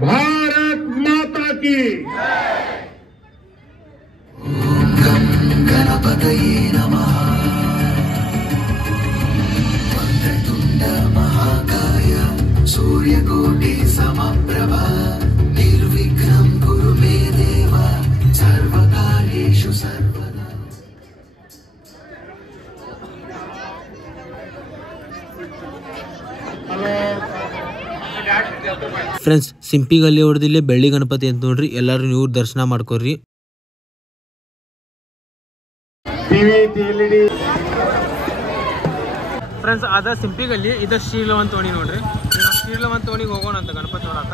भारत माता की गणपतये नमः. वक्रतुण्ड महाकाय सूर्यकोटि समप्रभ निर्विघ्नं कुरु मे देव सर्वकार्येषु सर्वदा. ಫ್ರೆಂಡ್ಸ್, ಸಿಂಪಿಗಲ್ಲಿ ಹೊಡೆದಿಲ್ಲೇ ಬೆಳ್ಳಿ ಗಣಪತಿ ಅಂತ ನೋಡ್ರಿ. ಎಲ್ಲರೂ ನೀವು ದರ್ಶನ ಮಾಡ್ಕೊರಿ. ಫ್ರೆಂಡ್ಸ್, ಅದ ಸಿಂಪಿಗಲ್ಲಿ ಇದ ಶ್ರೀಲವಂತ ಓಣಿ ನೋಡ್ರಿ. ಶ್ರೀಲವಂತ ಓಣಿಗೆ ಹೋಗೋಣ ಅಂತ ಗಣಪತಿ ನೋಡಕ.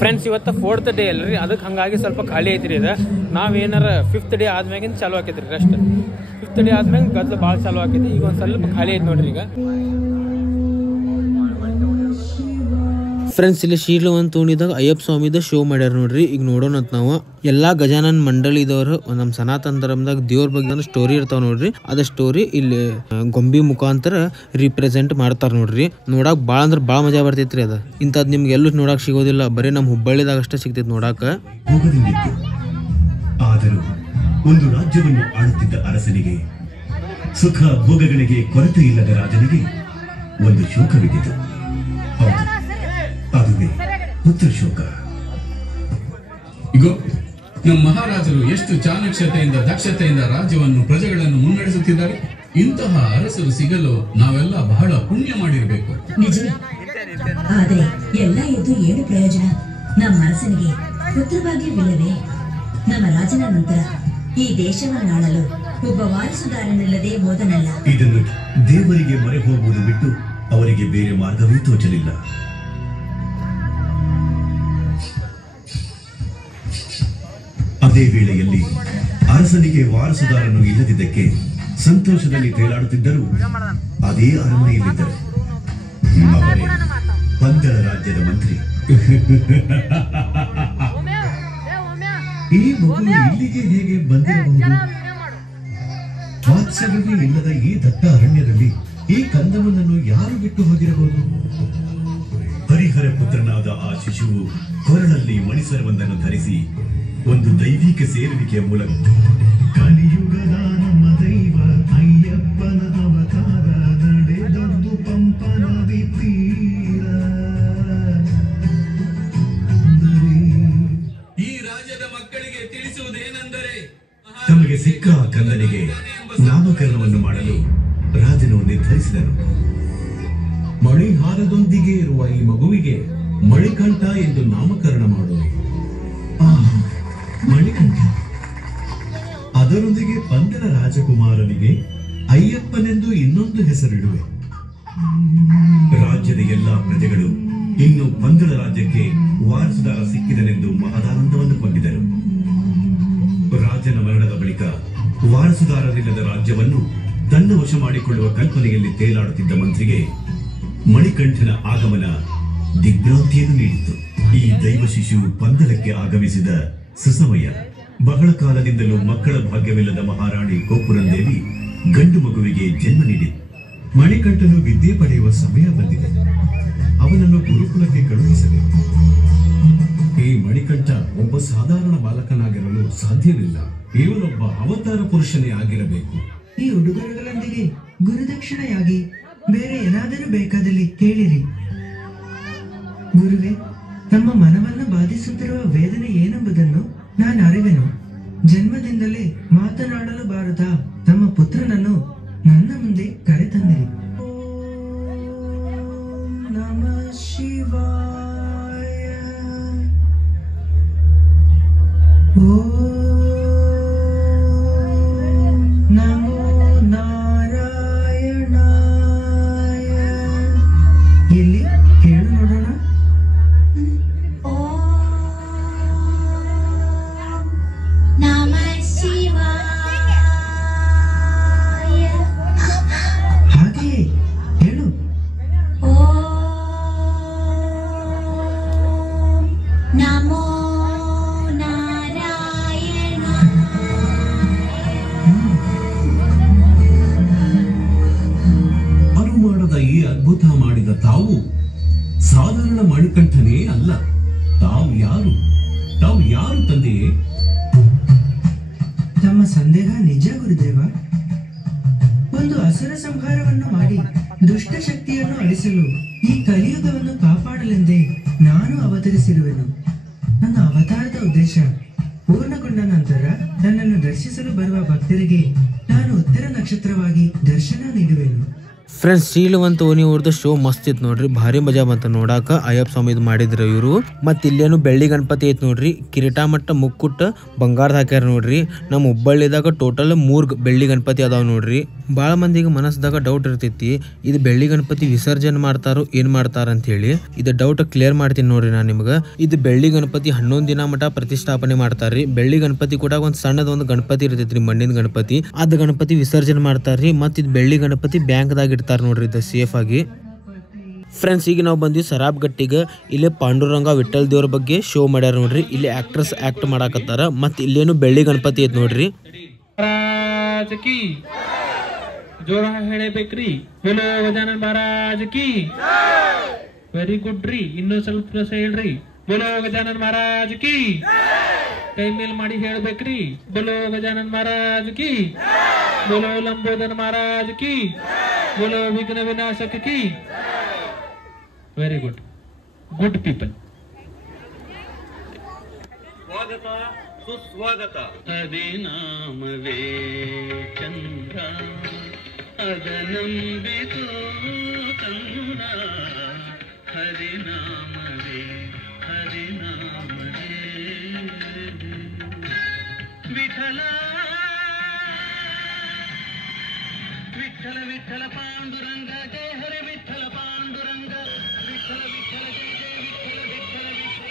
ಫ್ರೆಂಡ್ಸ್, ಇವತ್ತು 4th ಡೇ ಅಲ್ರಿ, ಅದಕ್ಕೆ ಹಂಗಾಗಿ ಸ್ವಲ್ಪ ಖಾಲಿ ಐತ್ರಿ. ಇದು ನಾವೇನಾರ 5th ಡೇ ಆದ್ಮ್ಯಾಗಿಂದ ಚಾಲು ಆಕೈತ್ರಿ. ರಸ್ಟ್ 5th ಡೇ ಆದ್ಮ್ಯಾಗ ಗದ್ದಲ ಭಾಳ ಚಾಲು ಆಕೈತಿ. ಈಗ ಒಂದು ಸ್ವಲ್ಪ ಖಾಲಿ ಐತಿ ನೋಡ್ರಿ. ಈಗ ಫ್ರೆಂಡ್ಸ್, ಇಲ್ಲಿ ಶೀಲವಂತ ಓಣಿದಾಗ ಅಯ್ಯಪ್ಪ ಸ್ವಾಮಿದ ಶೋ ಮಾಡ್ಯಾರ ನೋಡ್ರಿ. ಈಗ ನೋಡೋಣ ಅಂತ ನಾವು ಎಲ್ಲಾ ಗಜಾನನ್ ಮಂಡಳಿದವರು ನಮ್ಮ ಸನಾತನ ಧರ್ಮದಾಗ ದೇವ್ರ ಬಗ್ಗೆ ಒಂದು ಸ್ಟೋರಿ ಇರ್ತಾವ ನೋಡ್ರಿ. ಅದ ಸ್ಟೋರಿ ಇಲ್ಲಿ ಗೊಂಬಿ ಮುಖಾಂತರ ರಿಪ್ರೆಸೆಂಟ್ ಮಾಡ್ತಾರ ನೋಡ್ರಿ. ನೋಡಾಕ ಭಾಳ ಅಂದ್ರೆ ಭಾಳ ಮಜಾ ಬರ್ತೈತ್ರಿ. ಅದ ಇಂಥದ್ ನಿಮ್ಗೆ ಎಲ್ಲೂ ನೋಡಕ್ ಸಿಗೋದಿಲ್ಲ, ಬರೀ ನಮ್ಮ ಹುಬ್ಬಳ್ಳಿದಾಗ ಅಷ್ಟೇ ಸಿಗ್ತೈತಿ ನೋಡಾಕ. ಆದರೂ ಒಂದು ರಾಜ್ಯವನ್ನು ಆಳುತ್ತಿದ್ದ ಅರಸನಿಗೆ, ಸುಖ ಭೋಗಗಳಿಗೆ ಕೊರತೆ ಇಲ್ಲದ ರಾಜನಿಗೆ ಒಂದು ಶೋಕವಿದ್ದಿತು. ಹೌದು, ಅದುವೇ ಪುತ್ರ ಶೋಕ. ಈಗ ನಮ್ಮ ಮಹಾರಾಜರು ಎಷ್ಟು ಚಾಣಕ್ಷತೆಯಿಂದ ದಕ್ಷತೆಯಿಂದ ರಾಜ್ಯವನ್ನು ಪ್ರಜೆಗಳನ್ನು ಮುನ್ನಡೆಸುತ್ತಿದ್ದಾರೆ. ಇಂತಹ ಅರಸರು ಸಿಗಲು ನಾವೆಲ್ಲ ಬಹಳ ಪುಣ್ಯ ಮಾಡಿರಬೇಕು. ನಿಜವೇ, ಆದರೆ ಎಲ್ಲ ಇದ್ದು ಏನು ಪ್ರಯೋಜನ? ನಮ್ಮ ಅರಸನಿಗೆ ಪುತ್ರ ಭಾಗ್ಯವಿಲ್ಲವೇ? ನಮ್ಮ ರಾಜನ ನಂತರ ಈ ದೇಶವನ್ನಾಳಲು ಒಬ್ಬ ವಾರಸುದಾರನಿಲ್ಲದೆ ಹೋದನಲ್ಲ. ಇದನ್ನು ದೇವರಿಗೆ ಮೊರೆ ಹೋಗುವುದು ಬಿಟ್ಟು ಅವರಿಗೆ ಬೇರೆ ಮಾರ್ಗವೇ ತೋಚಲಿಲ್ಲ. ಅದೇ ವೇಳೆಯಲ್ಲಿ ಅರಸನಿಗೆ ವಾರಸುದಾರನು ಇಲ್ಲದಿದ್ದಕ್ಕೆ ಸಂತೋಷದಲ್ಲಿ ತೇಲಾಡುತ್ತಿದ್ದರು. ಅದೇ ಅರಮನೆಯಲ್ಲಿದ್ದರು ಅವರೇ ಪಂದಳ ರಾಜ್ಯದ ಮಂತ್ರಿ. ಈ ಮಗು ಇಲ್ಲಿಗೆ ಹೇಗೆ ಬಂದಿರಬಹುದು? ವಾತ್ಸಲ್ಯವೇ ಇಲ್ಲದ ಈ ದಟ್ಟ ಅರಣ್ಯದಲ್ಲಿ ಈ ಕಂದಮ್ಮನನ್ನು ಯಾರು ಬಿಟ್ಟು ಹೋಗಿರಬಹುದು? ಹರಿಹರ ಪುತ್ರನಾದ ಆ ಶಿಶುವು ಕೊರಳಲ್ಲಿ ಮಣಿಸರವೊಂದನ್ನು ಧರಿಸಿ ಒಂದು ದೈವಿಕ ಸೇರುವಿಕೆಯ ಮೂಲಕ ಕಲಿಯುಗದ ನಮ್ಮ ದೈವ ಅಯ್ಯಪ್ಪನ ಅವತಾರ ನಡೆದದ್ದು ಪಂಪನದಿ ತೀರ. ನಾಮಕರಣವನ್ನು ಮಾಡಲು ರಾಜನು ನಿರ್ಧರಿಸಿದನು. ಮಣಿಹಾರದೊಂದಿಗೆ ಇರುವ ಈ ಮಗುವಿಗೆ ಮಣಿಕಂಠ ಎಂದು ನಾಮಕರಣ ಮಾಡುವೆ. ಮಣಿಕಂಠ. ಅದರೊಂದಿಗೆ ಪಂದಳ ರಾಜಕುಮಾರನಿಗೆ ಅಯ್ಯಪ್ಪನೆಂದು ಇನ್ನೊಂದು ಹೆಸರಿಡುವೆ. ರಾಜ್ಯದ ಎಲ್ಲಾ ಪ್ರಜೆಗಳು ಇನ್ನು ಪಂದಳ ರಾಜ್ಯಕ್ಕೆ ವಾರಸುದಾರ ಸಿಕ್ಕಿದನೆಂದು ಮಹದಾನಂದವನ್ನು ಕೊಂಡಿದ್ದರು. ರಾಜನ ಮರಣದ ಬಳಿಕ ವಾರಸುದಾರರಿಲ್ಲದ ರಾಜ್ಯವನ್ನು ತನ್ನ ವಶ ಮಾಡಿಕೊಳ್ಳುವ ಕಲ್ಪನೆಯಲ್ಲಿ ತೇಲಾಡುತ್ತಿದ್ದ ಮಂತ್ರಿಗೆ ಮಣಿಕಂಠನ ಆಗಮನ ದಿಗ್ಭ್ರಾಂತಿಯನ್ನು ನೀಡಿತು. ಈ ದೈವ ಶಿಶು ಪಂದಳಕ್ಕೆ ಆಗಮಿಸಿದ ಸುಸಮಯ. ಬಹಳ ಕಾಲದಿಂದಲೂ ಮಕ್ಕಳ ಭಾಗ್ಯವಿಲ್ಲದ ಮಹಾರಾಣಿ ಕೋಪುರಂದೇವಿ ಗಂಡು ಮಗುವಿಗೆ ಜನ್ಮ ನೀಡಿತು. ಮಣಿಕಂಠನು ವಿದ್ಯೆ ಪಡೆಯುವ ಸಮಯ ಬಂದಿದೆ. ಅವನನ್ನು ಗುರುಕುಲಕ್ಕೆ ಕಳುಹಿಸಬೇಕು. ಈ ಮಣಿಕಂಠ ಒಬ್ಬ ಸಾಧಾರಣ ಬಾಲಕನಾಗಿರಲು ಸಾಧ್ಯವಿಲ್ಲ. ಇವನೊಬ್ಬ ಅವತಾರ ಪುರುಷನೇ ಆಗಿರಬೇಕು. ಈ ಉಡುಗೊರೆಗಳೊಂದಿಗೆ ಗುರುದಕ್ಷಿಣೆಯಾಗಿ ಬೇರೆ ಏನಾದರೂ ಬೇಕಾದಲ್ಲಿ ಕೇಳಿರಿ. ಗುರುವೇ, ತಮ್ಮ ಮನವನ್ನು ಬಾಧಿಸುತ್ತಿರುವ ವೇದನೆ ಏನೆಂಬುದನ್ನು ನಾನು ಅರಿವೆನು. ಜನ್ಮದಿಂದಲೇ ಮಾತನಾಡಲು ಬಾರದ ತಮ್ಮ ಪುತ್ರನನ್ನು ನನ್ನ ಮುಂದೆ ಕರೆತಂದಿರಿ. ನಮಃ ಶಿವಾಯ. ನಮೋ ನಾರಾಯಣಾಯ. ಎಲ್ಲಿ ಹೇಳು ನೋಡೋಣ. ಹಾಗೆಯೇ ಹೇಳು. ನಮೋ ನಾರಾಯಣ. ಅನುಮಾನದ ಈ ಅದ್ಭುತ ಮಾಡಿದ ತಾವು ಸಾಧಾರಣ ಮಣಿಕಂಠನೇ ಅಲ್ಲ. ತಾವು ಯಾರು ತಂದೆಯೇ? ತಮ್ಮ ಸಂದೇಹ ನಿಜ ಗುರುದೇವ. ಒಂದು ಅಸುರ ಸಂಹಾರವನ್ನು ಮಾಡಿ ದುಷ್ಟ ಶಕ್ತಿಯನ್ನು ಅಳಿಸಲು ಈ ಕಲಿಯುಗವನ್ನು ಕಾಪಾಡಲೆಂದೇ ನಾನು ಅವತರಿಸಿರುವೆನು. ನನ್ನ ಅವತಾರದ ಉದ್ದೇಶ ಪೂರ್ಣಗೊಂಡ ನಂತರ ನನ್ನನ್ನು ದರ್ಶಿಸಲು ಬರುವ ಭಕ್ತರಿಗೆ ನಾನು ಉತ್ತರ ನಕ್ಷತ್ರವಾಗಿ ದರ್ಶನ ನೀಡುವೆನು. ಫ್ರೆಂಡ್ಸ್, ಶ್ರೀಲವಂತ ಓಣಿ ಅವ್ರದ್ದು ಶೋ ಮಸ್ತ್ ಇತ್ತು ನೋಡ್ರಿ. ಭಾರಿ ಮಜಾ ಬಂತ ನೋಡಾಕ. ಅಯ್ಯಪ್ಪ ಸ್ವಾಮಿ ಮಾಡಿದ್ರು ಇವರು. ಮತ್ತೆ ಇಲ್ಲೇನು ಬೆಳ್ಳಿ ಗಣಪತಿ ಐತ್ ನೋಡ್ರಿ. ಕಿರೀಟ ಮಟ್ಟ ಮುಕ್ಕುಟ್ಟ ಬಂಗಾರದ ಹಾಕ್ಯಾರ ನೋಡ್ರಿ. ನಮ್ಮ ಹುಬ್ಬಳ್ಳಿದಾಗ ಟೋಟಲ್ 3 ಬೆಳ್ಳಿ ಗಣಪತಿ ಅದಾವ ನೋಡ್ರಿ. ಭಾಳ ಮಂದಿಗೆ ಮನಸ್ಸದಾಗ ಡೌಟ್ ಇರ್ತೈತಿ, ಇದು ಬೆಳ್ಳಿ ಗಣಪತಿ ವಿಸರ್ಜನೆ ಮಾಡ್ತಾರೋ ಏನ್ ಮಾಡ್ತಾರ ಅಂತ ಹೇಳಿ. ಇದು ಡೌಟ್ ಕ್ಲಿಯರ್ ಮಾಡ್ತೀನಿ ನೋಡ್ರಿ ನಾನು ನಿಮ್ಗೆ. ಇದು ಬೆಳ್ಳಿ ಗಣಪತಿ 11 ದಿನ ಮಠ ಪ್ರತಿಷ್ಠಾಪನೆ ಮಾಡ್ತಾರ್ರಿ. ಬೆಳ್ಳಿ ಗಣಪತಿ ಕೂಡ ಒಂದ್ ಸಣ್ಣದೊಂದು ಗಣಪತಿ ಇರ್ತೈತ್ರಿ, ಮಣ್ಣಿನ ಗಣಪತಿ. ಅದ್ ಗಣಪತಿ ವಿಸರ್ಜನೆ ಮಾಡ್ತಾರ್ರಿ. ಮತ್ ಇದು ಬೆಳ್ಳಿ ಗಣಪತಿ ಬ್ಯಾಂಕ್ದಾಗ ಇಡ್ತಾರ ನೋಡ್ರಿ, ಇದು ಸೇಫ್ ಆಗಿ. ಫ್ರೆಂಡ್ಸ್, ಈಗ ನಾವು ಬಂದ್ವಿ ಸರಾಬ್ ಗಟ್ಟಿಗೆ. ಇಲ್ಲಿ ಪಾಂಡುರಂಗ ವಿಠಲ್ ದೇವ್ರ ಬಗ್ಗೆ ಶೋ ಮಾಡ್ಯಾರ ನೋಡ್ರಿ. ಇಲ್ಲಿ ಆಕ್ಟರ್ಸ್ ಆಕ್ಟ್ ಮಾಡಾಕತ್ತಾರ. ಮತ್ ಇಲ್ಲೇನು ಬೆಳ್ಳಿ ಗಣಪತಿ ಐತ್ ನೋಡ್ರಿ. ಜೋರ ಹೇಳಬೇಕ್ರಿ. ಬೋಲೋ ಗಜಾನನ ಮಹಾರಾಜ್ ಕಿ. ವೆರಿ ಗುಡ್ ರೀ. ಇನ್ನೂ ಸ್ವಲ್ಪ ಹೇಳ್ರಿ. ಬೋಲೋ ಗಜಾನನ ಮಹಾರಾಜ್ ಕಿ. ಕೈ ಮೇಲ್ ಮಾಡಿ ಹೇಳ್ಬೇಕ್ರಿ. ಬೋಲೋ ಗಜಾನನ ಮಹಾರಾಜ್ ಕಿ. ಬೋಲೋ ಲಂಬೋದರ ಮಹಾರಾಜ್ ಕಿ. ಬೋಲೋ ವಿಘ್ನ ವಿನಾಶಕ ಕಿ. Very good. Good people. ಸ್ವಾಗತ ಸುಸ್ವಾಗತ. ಹರಿನಾಮವೇ ಚಂದ್ರ ಅದನಂಬಿತು ಚಂದ್ರ. ಹರಿನಾಮವೇ ಹರಿನಾಮವೇ ವಿಠಲ ವಿಠಲ ವಿಠಲ ಪಾಂಡುರಂಗ ಜಯ ಹರಿ ವಿಠಲ ಪಾಂಡುರಂಗ ವಿಠಲ ವಿಠಲ ಜಯ ಜಯ ವಿಠಲ ವಿಠಲ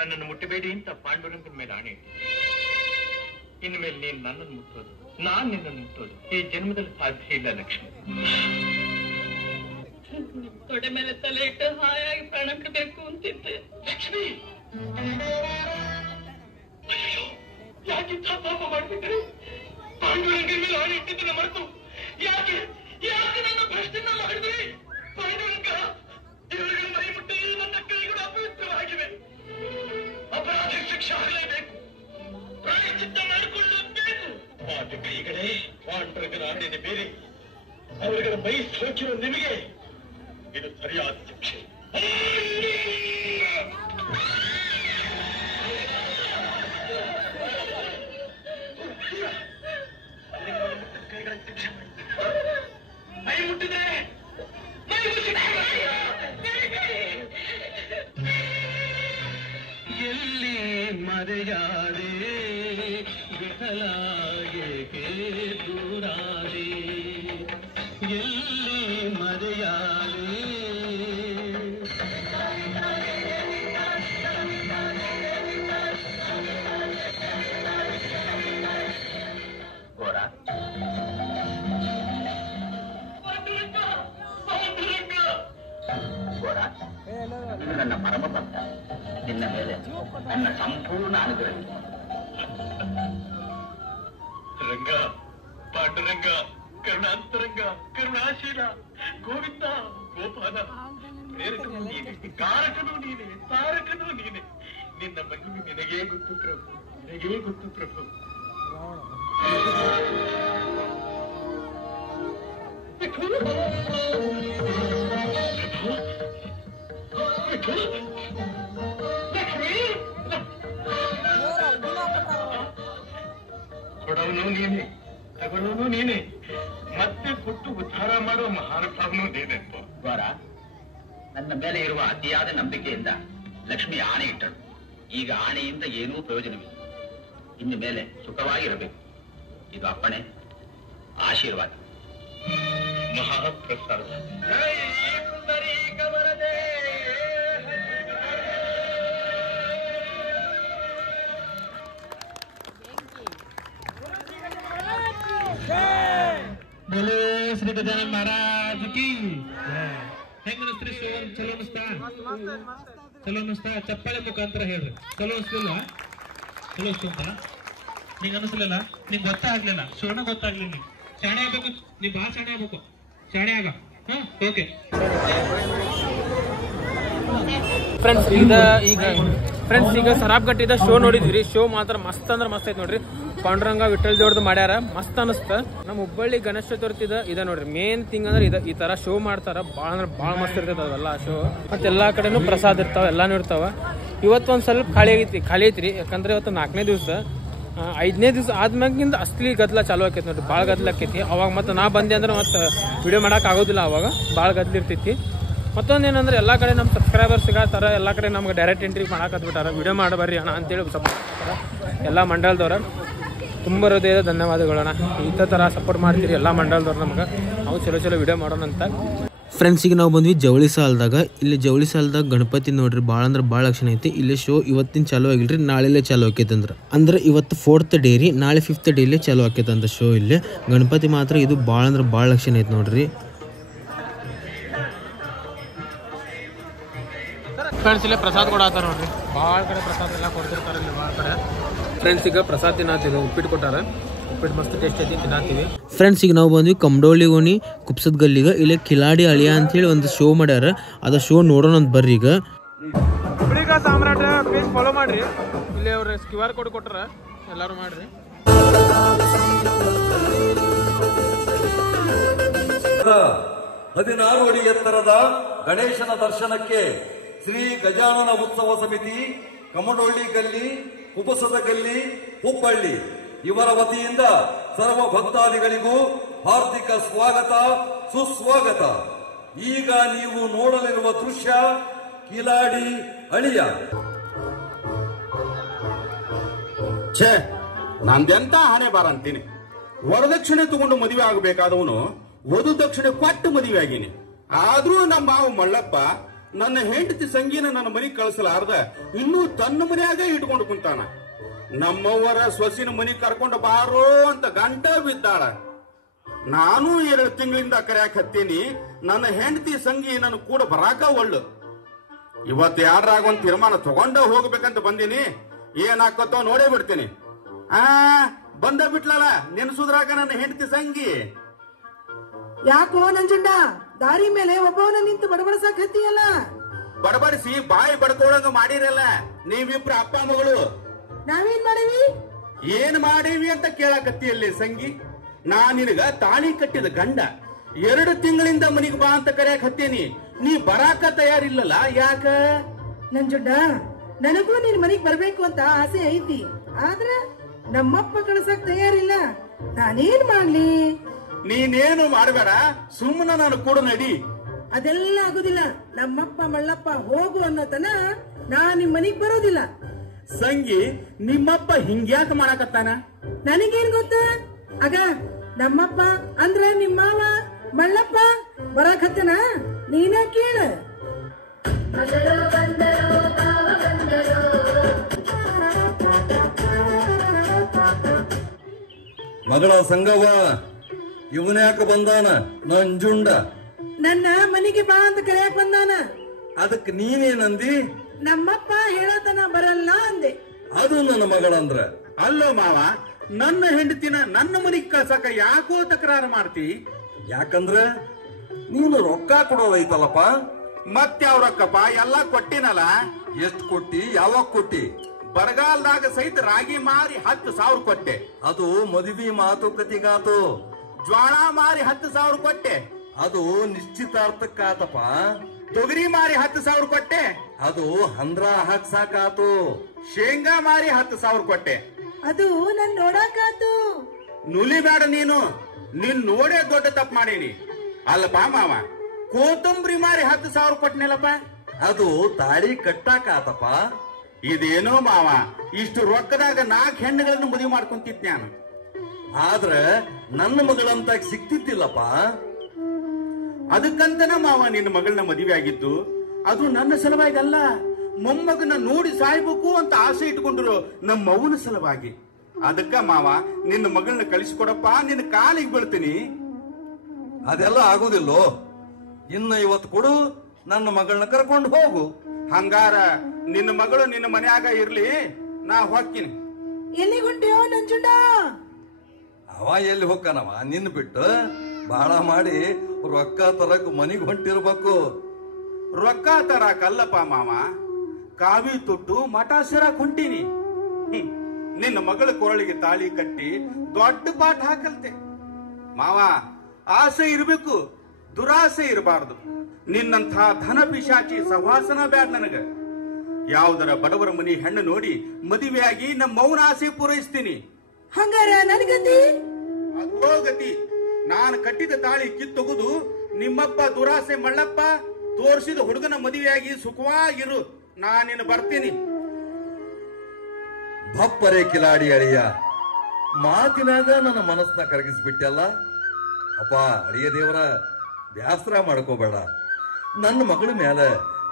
ನನ್ನನ್ನು ಮುಟ್ಟಬೇಡಿ ಅಂತ ಪಾಂಡುರಂಗನ ಮೇಲೆ ಆಣೆ ಇಟ್ಟು. ಇನ್ಮೇಲೆ ನೀನು ನನ್ನನ್ನು ಮುಟ್ಟೋದು, ನಾನ್ ನಿನ್ನನ್ನು ಮುಟ್ಟೋದು ಈ ಜನ್ಮದಲ್ಲಿ ಸಾಧ್ಯ ಇಲ್ಲ ಲಕ್ಷ್ಮಿ. ತೊಡೆ ಮೇಲೆ ತಲೆ ಇಟ್ಟು ಹಾಯಾಗಿ ಪ್ರಾಣ ಬಿಡಬೇಕು ಅಂತಿದ್ದೆ. ಲಕ್ಷ್ಮಿ, ಅಯ್ಯೋ ಯಾಕಿಂತ ಪಾಪ ಮಾಡ್ಬಿಟ್ರಿ? ಪಾಂಡುರಂಗನ ಮೇಲೆ ಆಣೆ ಇಟ್ಟಿದ್ದನ್ನ ಮರೆತು ಯಾಕೆ ನನ್ನ ಪ್ರಶ್ನೆನ ಮಾಡಿದ್ರಿ? ಪಾಂಡುರಂಗ, ಇವರುಗಳ ಮೈ ಮುಟ್ಟಿ ನನ್ನ ಕೈಗಳು ಅಪವಿತ್ರವಾಗಿವೆ. ಅಪರಾಧ ಶಿಕ್ಷೆ ಆಗಲೇಬೇಕು, ಪ್ರಾಯಶ್ಚಿತ್ತ ಮಾಡಿಕೊಳ್ಳಬೇಕು. ಪಾಠ ಕೈಗಳೇ ಪಾಂಡುರಂಗನ ಆಣೆನೆ ಬೇರೆ, ಅವರುಗಳ ಮೈ ಸೋಕಿರೋ ನಿಮಗೆ ಇದು ಸರಿಯಾದ ಶಿಕ್ಷೆ. ಮೈ ಮುಟ್ಟಿದ್ರೆ ಎಲ್ಲಿ ಮರೆಯಾದೆ ವಿಠಲಾಗೆ ದೂರಾದೆ, ಎಲ್ಲಿ ಮರೆಯಾದೆ. ನನ್ನ ಪರಮ ಭಕ್ತ, ನಿನ್ನ ಮೇಲೆ ನನ್ನ ಸಂಪೂರ್ಣ ಅನುಗ್ರಹ. ರಂಗ, ಪಾಂಡುರಂಗ, ಕರುಣಾಂತರಂಗ, ಕರುಣಾಶೀಲ, ಗೋವಿಂದ, ಗೋಪಾಲ, ಪ್ರೇರಕನು ನೀನೆ, ಕಾರಕನು ನೀನೆ, ತಾರಕನು ನೀನೆ. ನಿನ್ನ ಮಹಿಮೆ ನಿನಗೇ ಗೊತ್ತು ಪ್ರಭು, ನಿನಗೇ ಗೊತ್ತು ಪ್ರಭು. ಕೊಡವನು ನೀನೆ, ತಗೊಳ್ಳೋನು ನೀನೆ, ಮತ್ತೆ ಕೊಟ್ಟು ಉದ್ಧಾರ ಮಾಡೋ ಮಹಾನುಭಾವನು ನೀನೆಪ್ಪ. ದ್ವಾರ, ನನ್ನ ಮೇಲೆ ಇರುವ ಅತಿಯಾದ ನಂಬಿಕೆಯಿಂದ ಲಕ್ಷ್ಮಿ ಆಣೆ ಇಟ್ಟಳು. ಈಗ ಆಣೆಯಿಂದ ಏನೂ ಪ್ರಯೋಜನವಿಲ್ಲ. ಇನ್ನು ಮೇಲೆ ಸುಖವಾಗಿರಬೇಕು. ಇದು ಅಪ್ಪಣೆ, ಆಶೀರ್ವಾದ. ಮಹಾಪ್ರಸಾದ. बोलो श्री गजानन महाराज की ಹೆಂಗ ಅನಿಸ್ತ್ರಿ? ಚಲೋ ಅನಿಸ್ತಾ? ಚಲೋ ಅನಿಸ್ತಾ? ಚಪ್ಪಾಳೆ ಮುಖಾಂತರ ಹೇಳ್ರಿ. ಚಲೋ ಅನಿಸ್ಲಿಲ್ಲ? ಚಲೋ ಅನಿಸ್ತ? ನಿಂಗೆ ಅನಿಸ್ಲಿಲ್ಲ? ನಿಂಗೆ ಗೊತ್ತಾಗ್ಲಿಲ್ಲ? ಶಿವಣ್ಣ ಗೊತ್ತಾಗ್ಲಿಲ್ಲ? ಶಾಣೆ ಆಗ್ಬೇಕು, ನೀವ್ ಭಾಳ ಶಾಣೆ ಆಗ್ಬೇಕು. ಶಾಣೆ ಆಗ. ಓಕೆ ಫ್ರೆಂಡ್ಸ್, ಈಗ ಸರಾಬ್ಗಟ್ಟಿದ ಶೋ ನೋಡಿದ್ರಿ. ಶೋ ಮಾತ್ರ ಮಸ್ತ್ ಅಂದ್ರೆ ಮಸ್ತ್ ಐತಿ ನೋಡ್ರಿ. ಪಾಂಡುರಂಗ ವಿಠಲ್ ದೇವ್ರದ್ದು ಮಾಡ್ಯಾರ, ಮಸ್ತ್ ಅನಿಸ್ತ. ನಮ್ಮ ಹುಬ್ಬಳ್ಳಿ ಗಣೇಶ ಚತುರ್ಥಿ ಇದೆ ನೋಡ್ರಿ. ಮೇನ್ ಥಿಂಗ್ ಅಂದ್ರೆ ಈ ತರ ಶೋ ಮಾಡ್ತಾರ. ಭಾಳ ಅಂದ್ರೆ ಭಾಳ ಮಸ್ತ್ ಇರ್ತೈತೆ ಅವೆಲ್ಲ ಶೋ. ಮತ್ತೆ ಎಲ್ಲಾ ಕಡೆನೂ ಪ್ರಸಾದ ಇರ್ತಾವ, ಎಲ್ಲಾನು ಇರ್ತಾವ. ಇವತ್ತೊಂದು ಸ್ವಲ್ಪ ಖಾಲಿ ಐತ್ರಿ. ಯಾಕಂದ್ರೆ ಇವತ್ತು 4ನೇ ದಿವಸ. 5ನೇ ದಿವಸ ಆದ್ಮ್ಯಾಗಿಂದ ಅಸ್ಲಿ ಗದ್ಲ ಚಾಲು ಆಕೈತಿ ನೋಡ್ರಿ. ಭಾಳ ಗದ್ಲ ಆಕೈತಿ. ಅವಾಗ ಮತ್ತೆ ನಾ ಬಂದೆ ಅಂದ್ರೆ ಮತ್ತೆ ವಿಡಿಯೋ ಮಾಡಕ್ ಆಗೋದಿಲ್ಲ. ಅವಾಗ ಭಾಳ ಗದ್ಲ ಇರ್ತೈತಿ. ಮತ್ತೊಂದೇನಂದ್ರೆ ಎಲ್ಲ ಕಡೆ ನಮ್ಮ ಸಬ್ಸ್ಕ್ರೈಬರ್ ಸಿಗತ್ತಾರ. ಎಲ್ಲ ಕಡೆ ನಮ್ಗೆ ಡೈರೆಕ್ಟ್ ಎಂಟ್ರಿ ಮಾಡಾಕತ್ಬಿಟ್ಟಾರ. ವಿಡಿಯೋ ಮಾಡಬರ್ರಿ ಅಣ್ಣ ಅಂತೇಳಿ ಸಪೋರ್ಟ್ ಎಲ್ಲ ಮಂಡಲದವ್ರ ತುಂಬ ಹೃದಯದ ಧನ್ಯವಾದಗಳಣ್ಣ. ಈ ಥರ ಸಪೋರ್ಟ್ ಮಾಡ್ತೀರಿ ಎಲ್ಲ ಮಂಡಲದವ್ರು ನಮ್ಗೆ. ನಾವು ಚಲೋ ವಿಡಿಯೋ ಮಾಡೋಣ ಅಂತ. ಫ್ರೆಂಡ್ಸ್, ಈಗ ನಾವು ಬಂದ್ವಿ ಜವಳಿ ಸಾಲದಾಗ. ಇಲ್ಲಿ ಜವಳಿ ಸಾಲದಾಗ ಗಣಪತಿ ನೋಡ್ರಿ ಭಾಳ ಅಂದ್ರೆ ಭಾಳ ಲಕ್ಷಣ ಐತಿ. ಇಲ್ಲಿ ಶೋ ಇವತ್ತಿನ ಚಾಲು ಆಗಿಲ್ರಿ, ನಾಳೆಲ್ಲೇ ಚಾಲು ಆಕೈತೆ ಅಂದ್ರೆ ಇವತ್ತು 4th ಡೇ ರೀ. ನಾಳೆ 5th ಡೇಲೇ ಚಾಲು ಆಕೈತೆ ಅಂತ ಶೋ. ಇಲ್ಲಿ ಗಣಪತಿ ಮಾತ್ರ ಇದು ಭಾಳ ಅಂದ್ರೆ ಭಾಳ ಲಕ್ಷಣ ಐತಿ ನೋಡ್ರಿ. ಫ್ರೆಂಡ್ಸ್, ಇಲ್ಲೇ ಪ್ರಸಾದ ಕೊಡತ್ತಾರ ನೋಡ್ರಿ. ಭಾಳ ಕಡೆ ಪ್ರಸಾದ ಎಲ್ಲ ಕೊಡ್ತಿರ್ತಾರೆ ಇಲ್ಲಿ ಭಾಳ ಕಡೆ. ಫ್ರೆಂಡ್ಸ್, ಈಗ ಪ್ರಸಾದ ತಿನ್ನತ್ತೀವಿ. ಉಪ್ಪಿಟ್ಟು ಕೊಟ್ಟಾರ. ಉಪ್ಪಿಟ್ಟು ಮಸ್ತ್ ಟೇಸ್ಟ್ ಐತಿ, ತಿನ್ನತ್ತೀವಿ. ಫ್ರೆಂಡ್ಸ್, ಈಗ ನಾವು ಬಂದ್ವಿ ಕಮಡೋಳಿ ಓಣಿ ಕುಪ್ಸದ ಗಲ್ಲಿಗ. ಇಲ್ಲಿ ಕಿಲಾಡಿ ಅಳಿಯ ಅಂತೇಳಿ ಒಂದು ಶೋ ಮಾಡ್ಯಾರ. ಅದ ಶೋ ನೋಡೋಣ ಅಂತ ಬರ್ರಿ. ಈಗ ಹುಬ್ಳಿಗ ಸಾಮ್ರಾಟ್ ಪೇಜ್ ಫಾಲೋ ಮಾಡ್ರಿ. ಇಲ್ಲಿ ಅವ್ರ QR ಕೋಡ್ ಕೊಟ್ಟಾರ, ಎಲ್ಲರೂ ಮಾಡ್ರಿ. 16 ಅಡಿ ಎತ್ತರದ ಗಣೇಶನ ದರ್ಶನಕ್ಕೆ ಶ್ರೀ ಗಜಾನನ ಉತ್ಸವ ಸಮಿತಿ ಕಮಡೊಳ್ಳಿ ಗಲ್ಲಿ, ಕುಬಸದ ಗಲ್ಲಿ, ಹುಬ್ಬಳ್ಳಿ ಇವರ ವತಿಯಿಂದ ಸರ್ವ ಭಕ್ತಾದಿಗಳಿಗೂ ಹಾರ್ದಿಕ ಸ್ವಾಗತ, ಸುಸ್ವಾಗತ. ಈಗ ನೀವು ನೋಡಲಿರುವ ದೃಶ್ಯ ಕಿಲಾಡಿ ಅಳಿಯ. ಛೇ, ನಂದೆಂತ ಹಣೆ ಬಾರ ಅಂತೀನಿ. ವರದಕ್ಷಿಣೆ ತಗೊಂಡು ಮದುವೆ ಆಗಬೇಕಾದವನು ವಧು ದಕ್ಷಿಣೆ ಕೊಟ್ಟು ಮದುವೆ ಆಗೀನಿ. ಆದ್ರೂ ನಮ್ಮ ಮಾವ ಮಲ್ಲಪ್ಪ ನನ್ನ ಹೆಂಡತಿ ಸಂಗೀನ ನನ್ನ ಮನೆಗೆ ಕಳಿಸಲಾರ್ದ ಇನ್ನೂ ತನ್ನ ಮನ್ಯಾಗ ಇಟ್ಕೊಂಡು ಕುಂತಾನ. ನಮ್ಮವರ ಸೊಸಿನ ಮನೆಗೆ ಕರ್ಕೊಂಡು ಬಾರೋ ಅಂತ ಗಂಟ ಬಿದ್ದಾಳ. ನಾನು 2 ತಿಂಗಳಿಂದ ಕರೆಯಾಕ ಹತ್ತೀನಿ. ನನ್ನ ಹೆಂಡತಿ ಸಂಗಿ ನನ್ನ ಕೂಡ ಬರಾಕ ಒಳ್ಳು. ಇವತ್ತು ಯಾರಾಗ ಒಂದು ತೀರ್ಮಾನ ತಗೊಂಡ ಹೋಗ್ಬೇಕಂತ ಬಂದೀನಿ. ಏನಾಕತ್ತೋ ನೋಡೇ ಬಿಡ್ತೀನಿ. ಬಂದ ಬಿಟ್ಲಲ್ಲ ನೆನ್ಸುದ್ರಾಗ ನನ್ನ ಹೆಂಡತಿ ಸಂಗಿ. ಯಾಕೋ ನಂಜುಂಡ ದಾರಿ ಮೇಲೆ ಒಬ್ಬವನ ನಿಂತು ಬಡಬಡಸಾಕ್ ಹತ್ತಿಯಲ್ಲ? ಬಡಬಡಿಸಿ ಬಾಯಿ ಬಡ್ಕೊಳಂಗ ಮಾಡಿರಲ್ಲ ನೀವಿಬ್ರು ಅಪ್ಪ ಮಗಳು. ನಾವೇನ್ ಮಾಡೀವಿ? ಏನ್ ಮಾಡೀವಿ ಅಂತ ಕೇಳಾಕತ್ತಿಯಲ್ಲಿ ಸಂಗಿ. ನಾ ನಿನಗ ತಾಳಿ ಕಟ್ಟಿದ ಗಂಡ. 2 ತಿಂಗಳಿಂದ ಮನಿಗೆ ಬಾ ಅಂತ ಕರೆಯಕ್ ಹತ್ತೀನಿ. ನೀ ಬರಾಕ ತಯಾರಿಲ್ಲಲ್ಲ ಯಾಕ? ನಂಜುಂಡ ನನಗೂ ನಿನ್ ಮನಿಗ್ ಬರ್ಬೇಕು ಅಂತ ಆಸೆ ಐತಿ. ಆದ್ರ ನಮ್ಮಪ್ಪ ಕಳ್ಸಕ್ ತಯಾರಿಲ್ಲ. ನಾನೇನ್ ಮಾಡ್ಲಿ? ನೀನೇನು ಮಾಡಬೇಡ, ಸುಮ್ಮನ ನಾನು ಕೂಡ ನಡಿ. ಅದೆಲ್ಲ ಆಗುದಿಲ್ಲ. ನಮ್ಮಪ್ಪ ಮಳ್ಳಪ್ಪ ಹೋಗು ಅನ್ನೋತನ ನಾ ನಿಮ್ ಮನಿಗ್ ಬರೋದಿಲ್ಲ. ಸಂಗಿ ನಿಮ್ಮಪ್ಪ ಹಿಂಗ್ಯಾಕ ಮಾಡಾಕತ್ತಾನ? ನನಗೇನ್ ಗೊತ್ತ? ಆಗ ನಮ್ಮಪ್ಪ ಅಂದ್ರ ನಿಮ್ಮ ಮಾವ ಮಳ್ಳಪ್ಪ ಬರಾಕತ್ತನ ನೀನ ಕೇಳ. ಮಗಳ ಸಂಗವ್ವ ಇವನ್ಯಾಕ ಬಂದಾನ? ನಂಜುಂಡ ನನ್ನ ಮನೆಗೆ ಬಾ ಅಂತ ಕರೆಯಕ್ ಬಂದಾನ. ಅದಕ್ಕೆ ನೀನೇನಂದಿ? ನಮ್ಮಪ್ಪ ಹೇಳತನ ಬರಲ್ಲ ಅಂದೆ. ಅದು ನನ್ನ ಮಗಳಂದ್ರ. ಅಲ್ಲೋ ಮಾವ, ನನ್ನ ಹೆಂಡತಿನ ನನ್ನ ಮನೆಗೆ ಕಳ್ಸಾಕ ಯಾಕೋ ತಕರಾರು ಮಾಡ್ತಿ? ಯಾಕಂದ್ರ ನೀನು ರೊಕ್ಕ ಕೊಡೋದೈತಲ್ಲಪ್ಪ. ಮತ್ತೆ ಯಾವ ರೊಕ್ಕಪ್ಪ? ಎಲ್ಲ ಕೊಟ್ಟಿನಲ್ಲ. ಎಷ್ಟು ಕೊಟ್ಟಿ? ಯಾವಾಗ ಕೊಟ್ಟಿ? ಬರಗಾಲದಾಗ ಸಹಿತ ರಾಗಿ ಮಾರಿ 10,000 ಕೊಟ್ಟೆ. ಅದು ಮದುವೆ ಮಾತುಕತೆಗಾತು. ಜ್ವಾಳ ಮಾರಿ 10,000 ಕೊಟ್ಟೆ. ಅದು ನಿಶ್ಚಿತಾರ್ಥಕ್ಕಾತಪ್ಪ. ತೊಗರಿ ಮಾರಿ 10,000 ಕೊಟ್ಟೆ. ಅದು ಹಂದ್ರ ಹಾಕ್ಸಾಕಾತು. ಶೇಂಗಾ ಮಾರಿ 10,000 ಕೊಟ್ಟೆ. ಅದು ನನ್ ನೋಡಾಕಾತು. ನುಲಿಬೇಡ ನೀನು. ನೀನ್ ನೋಡೇ ದೊಡ್ಡ ತಪ್ಪು ಮಾಡೀನಿ. ಅಲ್ಲಪ್ಪ ಮಾವ, ಕೋತಂಬರಿ ಮಾರಿ 10,000 ಕೊಟ್ಟನೆಲ್ಲಪ್ಪ. ಅದು ತಾಳಿ ಕಟ್ಟಾಕಾತಪ್ಪ. ಇದೇನೋ ಮಾವ, ಇಷ್ಟು ರೊಕ್ಕದಾಗ 4 ಹೆಣ್ಣುಗಳನ್ನು ಮದುವೆ ಮಾಡ್ಕೊಂತಿದ್ ನಾನು. ಆದ್ರ ನನ್ನ ಮಗಳಂತ ಸಿಕ್ತಿದ್ದಿಲ್ಲಪ್ಪ. ಅದಕ್ಕಂತನ ಮಾವ ನಿನ್ನ ಮಗಳನ್ನ ಮದುವೆ ಆಗಿದ್ದು. ಅದು ನನ್ನ ಸಲುವಾಗಿ ಅಲ್ಲ, ಮೊಮ್ಮಗನ ನೋಡಿ ಸಾಯ್ಬೇಕು ಅಂತ ಆಸೆ ಇಟ್ಕೊಂಡ್ರು ನಮ್ಮ ಮೌನ ಸಲುವಾಗಿ. ಅದಕ್ಕ ಮಾವ ನಿನ್ನ ಮಗಳನ್ನ ಕಳಿಸಿಕೊಡಪ್ಪ, ನಿನ್ನ ಕಾಲಿಗೆ ಬೀಳ್ತೀನಿ. ಅದೆಲ್ಲ ಆಗುದಿಲ್ಲೋ. ಇನ್ನ ಇವತ್ತು ಕೊಡು, ನನ್ನ ಮಗಳನ್ನ ಕರ್ಕೊಂಡು ಹೋಗು. ಹಂಗಾರ ನಿನ್ನ ಮಗಳು ನಿನ್ನ ಮನ್ಯಾಗ ಇರ್ಲಿ, ನಾ ಹೋಗ್ತೀನಿ. ಎಲ್ಲಿ ಹೊಂಟ್ಯೋ ನಂಜುಂಡ? ಅವ ಎಲ್ಲಿ ಹೋಗ್ಕನವ ನಿನ್ನ ಬಿಟ್ಟು? ಬಾಳ ಮಾಡಿ ರೊಕ್ಕ ತರಕ್ ಮನಿಗ್ ಹೊಂಟಿರ್ಬೇಕು. ರೊಕ್ಕ ತರಾಕಲ್ಲಪ್ಪ ಮಾವ, ಕಾವಿ ತೊಟ್ಟು ಮಠ ಸೇರಾಕ್ ಹೊಂಟೀನಿ. ನಿನ್ನ ಮಗಳ ಕೊರಳಿಗೆ ತಾಳಿ ಕಟ್ಟಿ ದೊಡ್ಡ ಪಾಠ ಹಾಕಲ್ತೆ. ಮಾವ, ಆಸೆ ಇರಬೇಕು, ದುರಾಸೆ ಇರಬಾರ್ದು. ನಿನ್ನಂಥ ಧನ ಪಿಶಾಚಿ ಸಹವಾಸನ ಬ್ಯಾಡ ನನಗ. ಯಾವ್ದರ ಬಡವರ ಮನಿ ಹೆಣ್ಣು ನೋಡಿ ಮದುವೆಯಾಗಿ ನಮ್ಮ ಮೌನ ಆಸೆ ಪೂರೈಸ್ತೀನಿ. ಹಂಗಾರ ನನ್ಗತಿ? ಅದೋ ಗತಿ. ನಾನು ಕಟ್ಟಿದ ತಾಳಿ ಕಿತ್ತೊಗುದು ನಿಮ್ಮಪ್ಪ ದುರಾಸೆ ಮಳ್ಳಪ್ಪ ತೋರಿಸಿದ ಹುಡುಗನ ಮದುವೆಯಾಗಿ ಸುಖವಾಗಿರು. ನಾನಿನ್ನು ಬರ್ತೀನಿ. ಭಪ್ಪರೆ ಕಿಲಾಡಿ ಅಳಿಯ, ಮಾತಿನಾಗ ನನ್ನ ಮನಸ್ಸನ್ನ ಕರಗಿಸ್ಬಿಟ್ಟಲ್ಲ. ಅಪ್ಪ ಅಳಿಯ ದೇವರ, ಬ್ಯಾಸರ ಮಾಡ್ಕೋಬೇಡ. ನನ್ನ ಮಗಳ ಮ್ಯಾಲ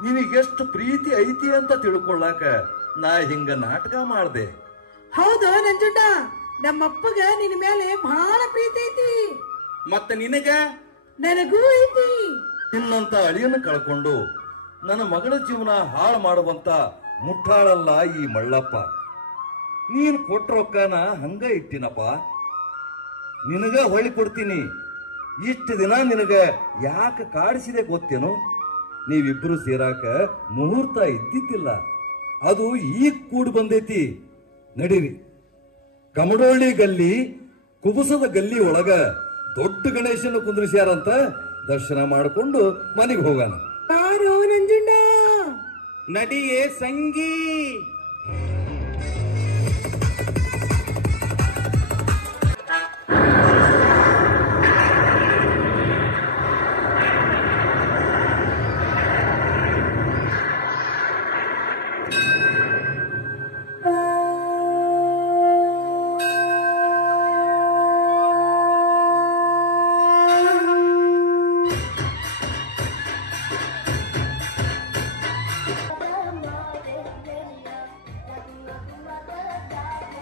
ನಿನಗೆಷ್ಟು ಪ್ರೀತಿ ಐತಿ ಅಂತ ತಿಳ್ಕೊಳ್ಳಾಕ ನಾ ಹಿಂಗ ನಾಟಕ ಮಾಡ್ದೆ. ಹೌದು ನಂಜುಂಡ, ನಮ್ಮಪ್ಪಗ ನಿನ್ನ ಮೇಲೆ ಬಹಳ ಪ್ರೀತಿ ಐತಿ. ಮತ್ತ ನಿನಗ? ನನಗೂ ಐತಿ. ನಿನ್ನಂತ ಅಳಿಯನ್ನ ಕಳ್ಕೊಂಡು ನನ್ನ ಮಗಳ ಜೀವನ ಹಾಳು ಮಾಡುವಂತ ಮುಟ್ಟಾಳಲ್ಲ ಈ ಮಳ್ಳಪ್ಪ. ನೀನ್ ಕೊಟ್ಟ ರೊಕ್ಕನ ಹಂಗ ಇಟ್ಟಿನಪ್ಪ. ನಿನಗ ಹೊಳ್ಳಿ ಕೊಡ್ತೀನಿ. ಇಷ್ಟು ದಿನ ನಿನಗ ಯಾಕೆ ಕಾಡಿಸಿದೆ ಗೊತ್ತೇನು? ನೀವಿಬ್ರು ಸೇರಾಕ ಮುಹೂರ್ತ ಇದ್ದಿದ್ದಿಲ್ಲ, ಅದು ಈಗ ಕೂಡಿ ಬಂದೈತಿ. ನಡೀರಿ, ಕಮಡೋಳ್ಳಿ ಗಲ್ಲಿ ಕುಬುಸದ ಗಲ್ಲಿ ಒಳಗ ದೊಡ್ಡ ಗಣೇಶನ ಕುಂದ್ರಿಸ್ಯಾರಂತ ದರ್ಶನ ಮಾಡಿಕೊಂಡು ಮನೆಗೆ ಹೋಗೋಣ. ನಂಜುಂಡ, ನಡಿಯೇ ಸಂಗಿ.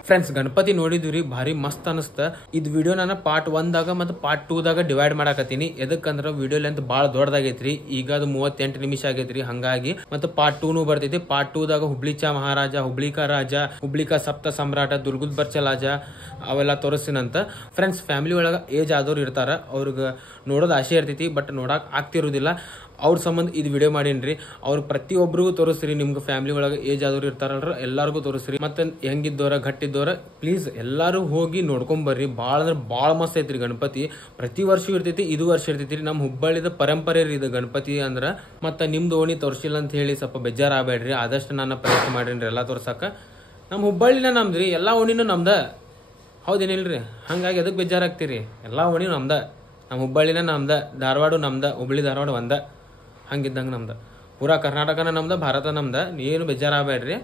ಫ್ರೆಂಡ್ಸ್ ಗಣಪತಿ ನೋಡಿದ್ವಿ ಭಾರಿ ಮಸ್ತ್ ಅನಿಸ್ತ. ಇದು ವಿಡಿಯೋ ನಾನು ಪಾರ್ಟ್ 1ದಾಗ ಮತ್ತು ಪಾರ್ಟ್ 2ದಾಗ ಡಿವೈಡ್ ಮಾಡಾಕತ್ತೀನಿ. ಎದಕ್ಕಂದ್ರೆ ವಿಡಿಯೋ ಲೆಂತ್ ಭಾಳ ದೊಡ್ಡದಾಗೈತ್ರಿ. ಈಗ ಅದು 38 ನಿಮಿಷ ಆಗೈತ್ರಿ. ಹಂಗಾಗಿ ಮತ್ತು ಪಾರ್ಟ್ 2 ಬರ್ತೈತಿ. ಪಾರ್ಟ್ 2ದಾಗ ಹುಬ್ಳಿಚಾ ಮಹಾರಾಜ, ಹುಬ್ಳಿಕಾ ರಾಜ, ಹುಬ್ಳಿಕಾ ಸಪ್ತ ಸಮ್ರಾಟ, ದುರ್ಗುದ್ ಬರ್ಚ ರಾಜ ಅವೆಲ್ಲ ತೋರಿಸ್ತೀನಂತ. ಫ್ರೆಂಡ್ಸ್ ಫ್ಯಾಮಿಲಿ ಒಳಗೆ ಏಜ್ ಆದವ್ರು ಇರ್ತಾರ, ಅವ್ರಿಗೆ ನೋಡೋದು ಆಸೆ ಇರ್ತೈತಿ, ಬಟ್ ನೋಡಕ್ ಆಗ್ತಿರೋದಿಲ್ಲ. ಅವ್ರ ಸಂಬಂಧ ಇದು ವಿಡಿಯೋ ಮಾಡೀನ್ರಿ. ಅವ್ರು ಪ್ರತಿಯೊಬ್ಬರಿಗೂ ತೋರಿಸ್ರಿ. ನಿಮ್ಗೆ ಫ್ಯಾಮಿಲಿ ಒಳಗೆ ಏಜ್ ಆದವ್ರು ಇರ್ತಾರಲ್ರ ಎಲ್ಲರಿಗೂ ತೋರಿಸ್ರಿ. ಮತ್ತೆ ಹೆಂಗಿದ್ದವ್ರ ಗಟ್ಟಿದ್ದವ್ರ ಪ್ಲೀಸ್ ಎಲ್ಲರೂ ಹೋಗಿ ನೋಡ್ಕೊಂಬರ್ರಿ. ಭಾಳ ಅಂದ್ರೆ ಭಾಳ ಮಸ್ತ್ ಐತ್ರಿ ಗಣಪತಿ. ಪ್ರತಿ ವರ್ಷ ಇರ್ತೈತಿ, ಇದು ವರ್ಷ ಇರ್ತೈತಿ. ನಮ್ಮ ಹುಬ್ಬಳ್ಳಿದ ಪರಂಪರೆ ರೀ ಇದು ಗಣಪತಿ ಅಂದ್ರೆ. ಮತ್ತೆ ನಿಮ್ದು ಓಣಿ ತೋರಿಸಿಲ್ಲ ಅಂತ ಹೇಳಿ ಸ್ವಲ್ಪ ಬೇಜಾರಾಗಬೇಡ್ರಿ. ಆದಷ್ಟು ನಾನು ಪ್ರಯತ್ನ ಮಾಡೀನಿ ಎಲ್ಲ ತೋರ್ಸಕ್ಕ. ನಮ್ಮ ಹುಬ್ಬಳ್ಳಿನ ನಮ್ದ್ರಿ, ಎಲ್ಲ ಓಣಿನೂ ನಮ್ದ, ಹೌದೇನಿಲ್ರಿ? ಹಂಗಾಗಿ ಅದಕ್ಕೆ ಬೇಜಾರಾಗ್ತೀರಿ. ಎಲ್ಲ ಓಣಿನೂ ನಮ್ದ, ನಮ್ಮ ಹುಬ್ಬಳ್ಳಿನ ನಮ್ದ, ಧಾರವಾಡ ನಮ್ದ, ಹುಬ್ಳಿ ಧಾರವಾಡ ಒಂದ, ಹಂಗಿದ್ದಂಗೆ ನಮ್ದು ಪೂರಾ ಕರ್ನಾಟಕನ ನಮ್ದು, ಭಾರತ ನಮ್ದು. ಏನು ಬೇಜಾರಾಗಬೇಡ್ರಿ.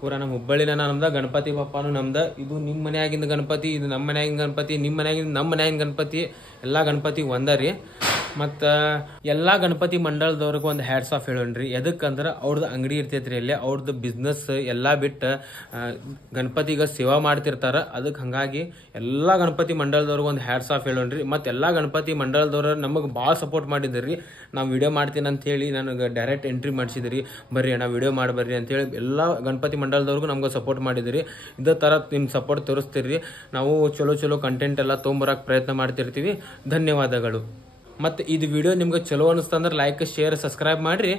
ಪೂರಾ ನಮ್ಮ ಹುಬ್ಬಳ್ಳಿನ ನಮ್ದು, ಗಣಪತಿ ಬಪ್ಪನೂ ನಮ್ದು. ಇದು ನಿಮ್ಮ ಮನೆಯಾಗಿಂದ ಗಣಪತಿ, ಇದು ನಮ್ಮ ಮನೆಯಾಗಿನ ಗಣಪತಿ, ನಿಮ್ಮ ಮನೆಯಾಗಿಂದ ನಮ್ಮ ಮನೆಯಾಗಿನ ಗಣಪತಿ, ಎಲ್ಲ ಗಣಪತಿ ಒಂದ ರೀ. ಮತ್ತು ಎಲ್ಲ ಗಣಪತಿ ಮಂಡಳದವ್ರಿಗೆ ಒಂದು ಹ್ಯಾಟ್ಸ್ ಆಫ್ ಹೇಳೋಣ್ರಿ. ಎದಕ್ಕಂದ್ರೆ ಅವ್ರದ್ದು ಅಂಗಡಿ ಇರ್ತೈತ್ರಿ, ಅಲ್ಲೇ ಅವ್ರದ್ದು ಬಿಸ್ನೆಸ್ ಎಲ್ಲ ಬಿಟ್ಟು ಗಣಪತಿಗೆ ಸೇವಾ ಮಾಡ್ತಿರ್ತಾರೆ. ಅದಕ್ಕೆ ಹಾಗಾಗಿ ಎಲ್ಲ ಗಣಪತಿ ಮಂಡಳದವ್ರಿಗೆ ಒಂದು ಹ್ಯಾಟ್ಸ್ ಆಫ್ ಹೇಳೋಣ್ರಿ. ಮತ್ತು ಎಲ್ಲ ಗಣಪತಿ ಮಂಡಳದವ್ರು ನಮಗೆ ಭಾಳ ಸಪೋರ್ಟ್ ಮಾಡಿದ್ರಿ. ನಾವು ವಿಡಿಯೋ ಮಾಡ್ತೀನಿ ಅಂತೇಳಿ ನನಗೆ ಡೈರೆಕ್ಟ್ ಎಂಟ್ರಿ ಮಾಡಿಸಿದ್ರಿ, ಬರ್ರಿ ಅಣ್ಣ ವಿಡಿಯೋ ಮಾಡಬರ್ರಿ ಅಂತೇಳಿ. ಎಲ್ಲ ಗಣಪತಿ ಮಂಡಳದವ್ರಿಗೂ ನಮ್ಗೆ ಸಪೋರ್ಟ್ ಮಾಡಿದಿರಿ. ಇದೇ ಥರ ನಿಮ್ಮ ಸಪೋರ್ಟ್ ತೋರಿಸ್ತೀರಿ. ನಾವು ಚಲೋ ಚಲೋ ಕಂಟೆಂಟ್ ಎಲ್ಲ ತೊಗೊಂಬರಕ್ಕೆ ಪ್ರಯತ್ನ ಮಾಡ್ತಿರ್ತೀವಿ. ಧನ್ಯವಾದಗಳು. ಮತ್ತು ಇದು ವಿಡಿಯೋ ನಿಮ್ಗೆ ಚಲೋ ಅನಿಸ್ತಂದ್ರೆ ಲೈಕ್, ಶೇರ್, ಸಬ್ಸ್ಕ್ರೈಬ್ ಮಾಡಿರಿ.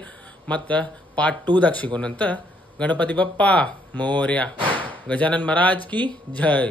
ಮತ್ತು ಪಾರ್ಟ್ 2ದಾಗ ಸಿಗೋಣಂತ. ಗಣಪತಿ ಬಪ್ಪ ಮೋರ್ಯ, ಗಜಾನನ್ ಮಹಾರಾಜ್ ಕಿ ಜೈ.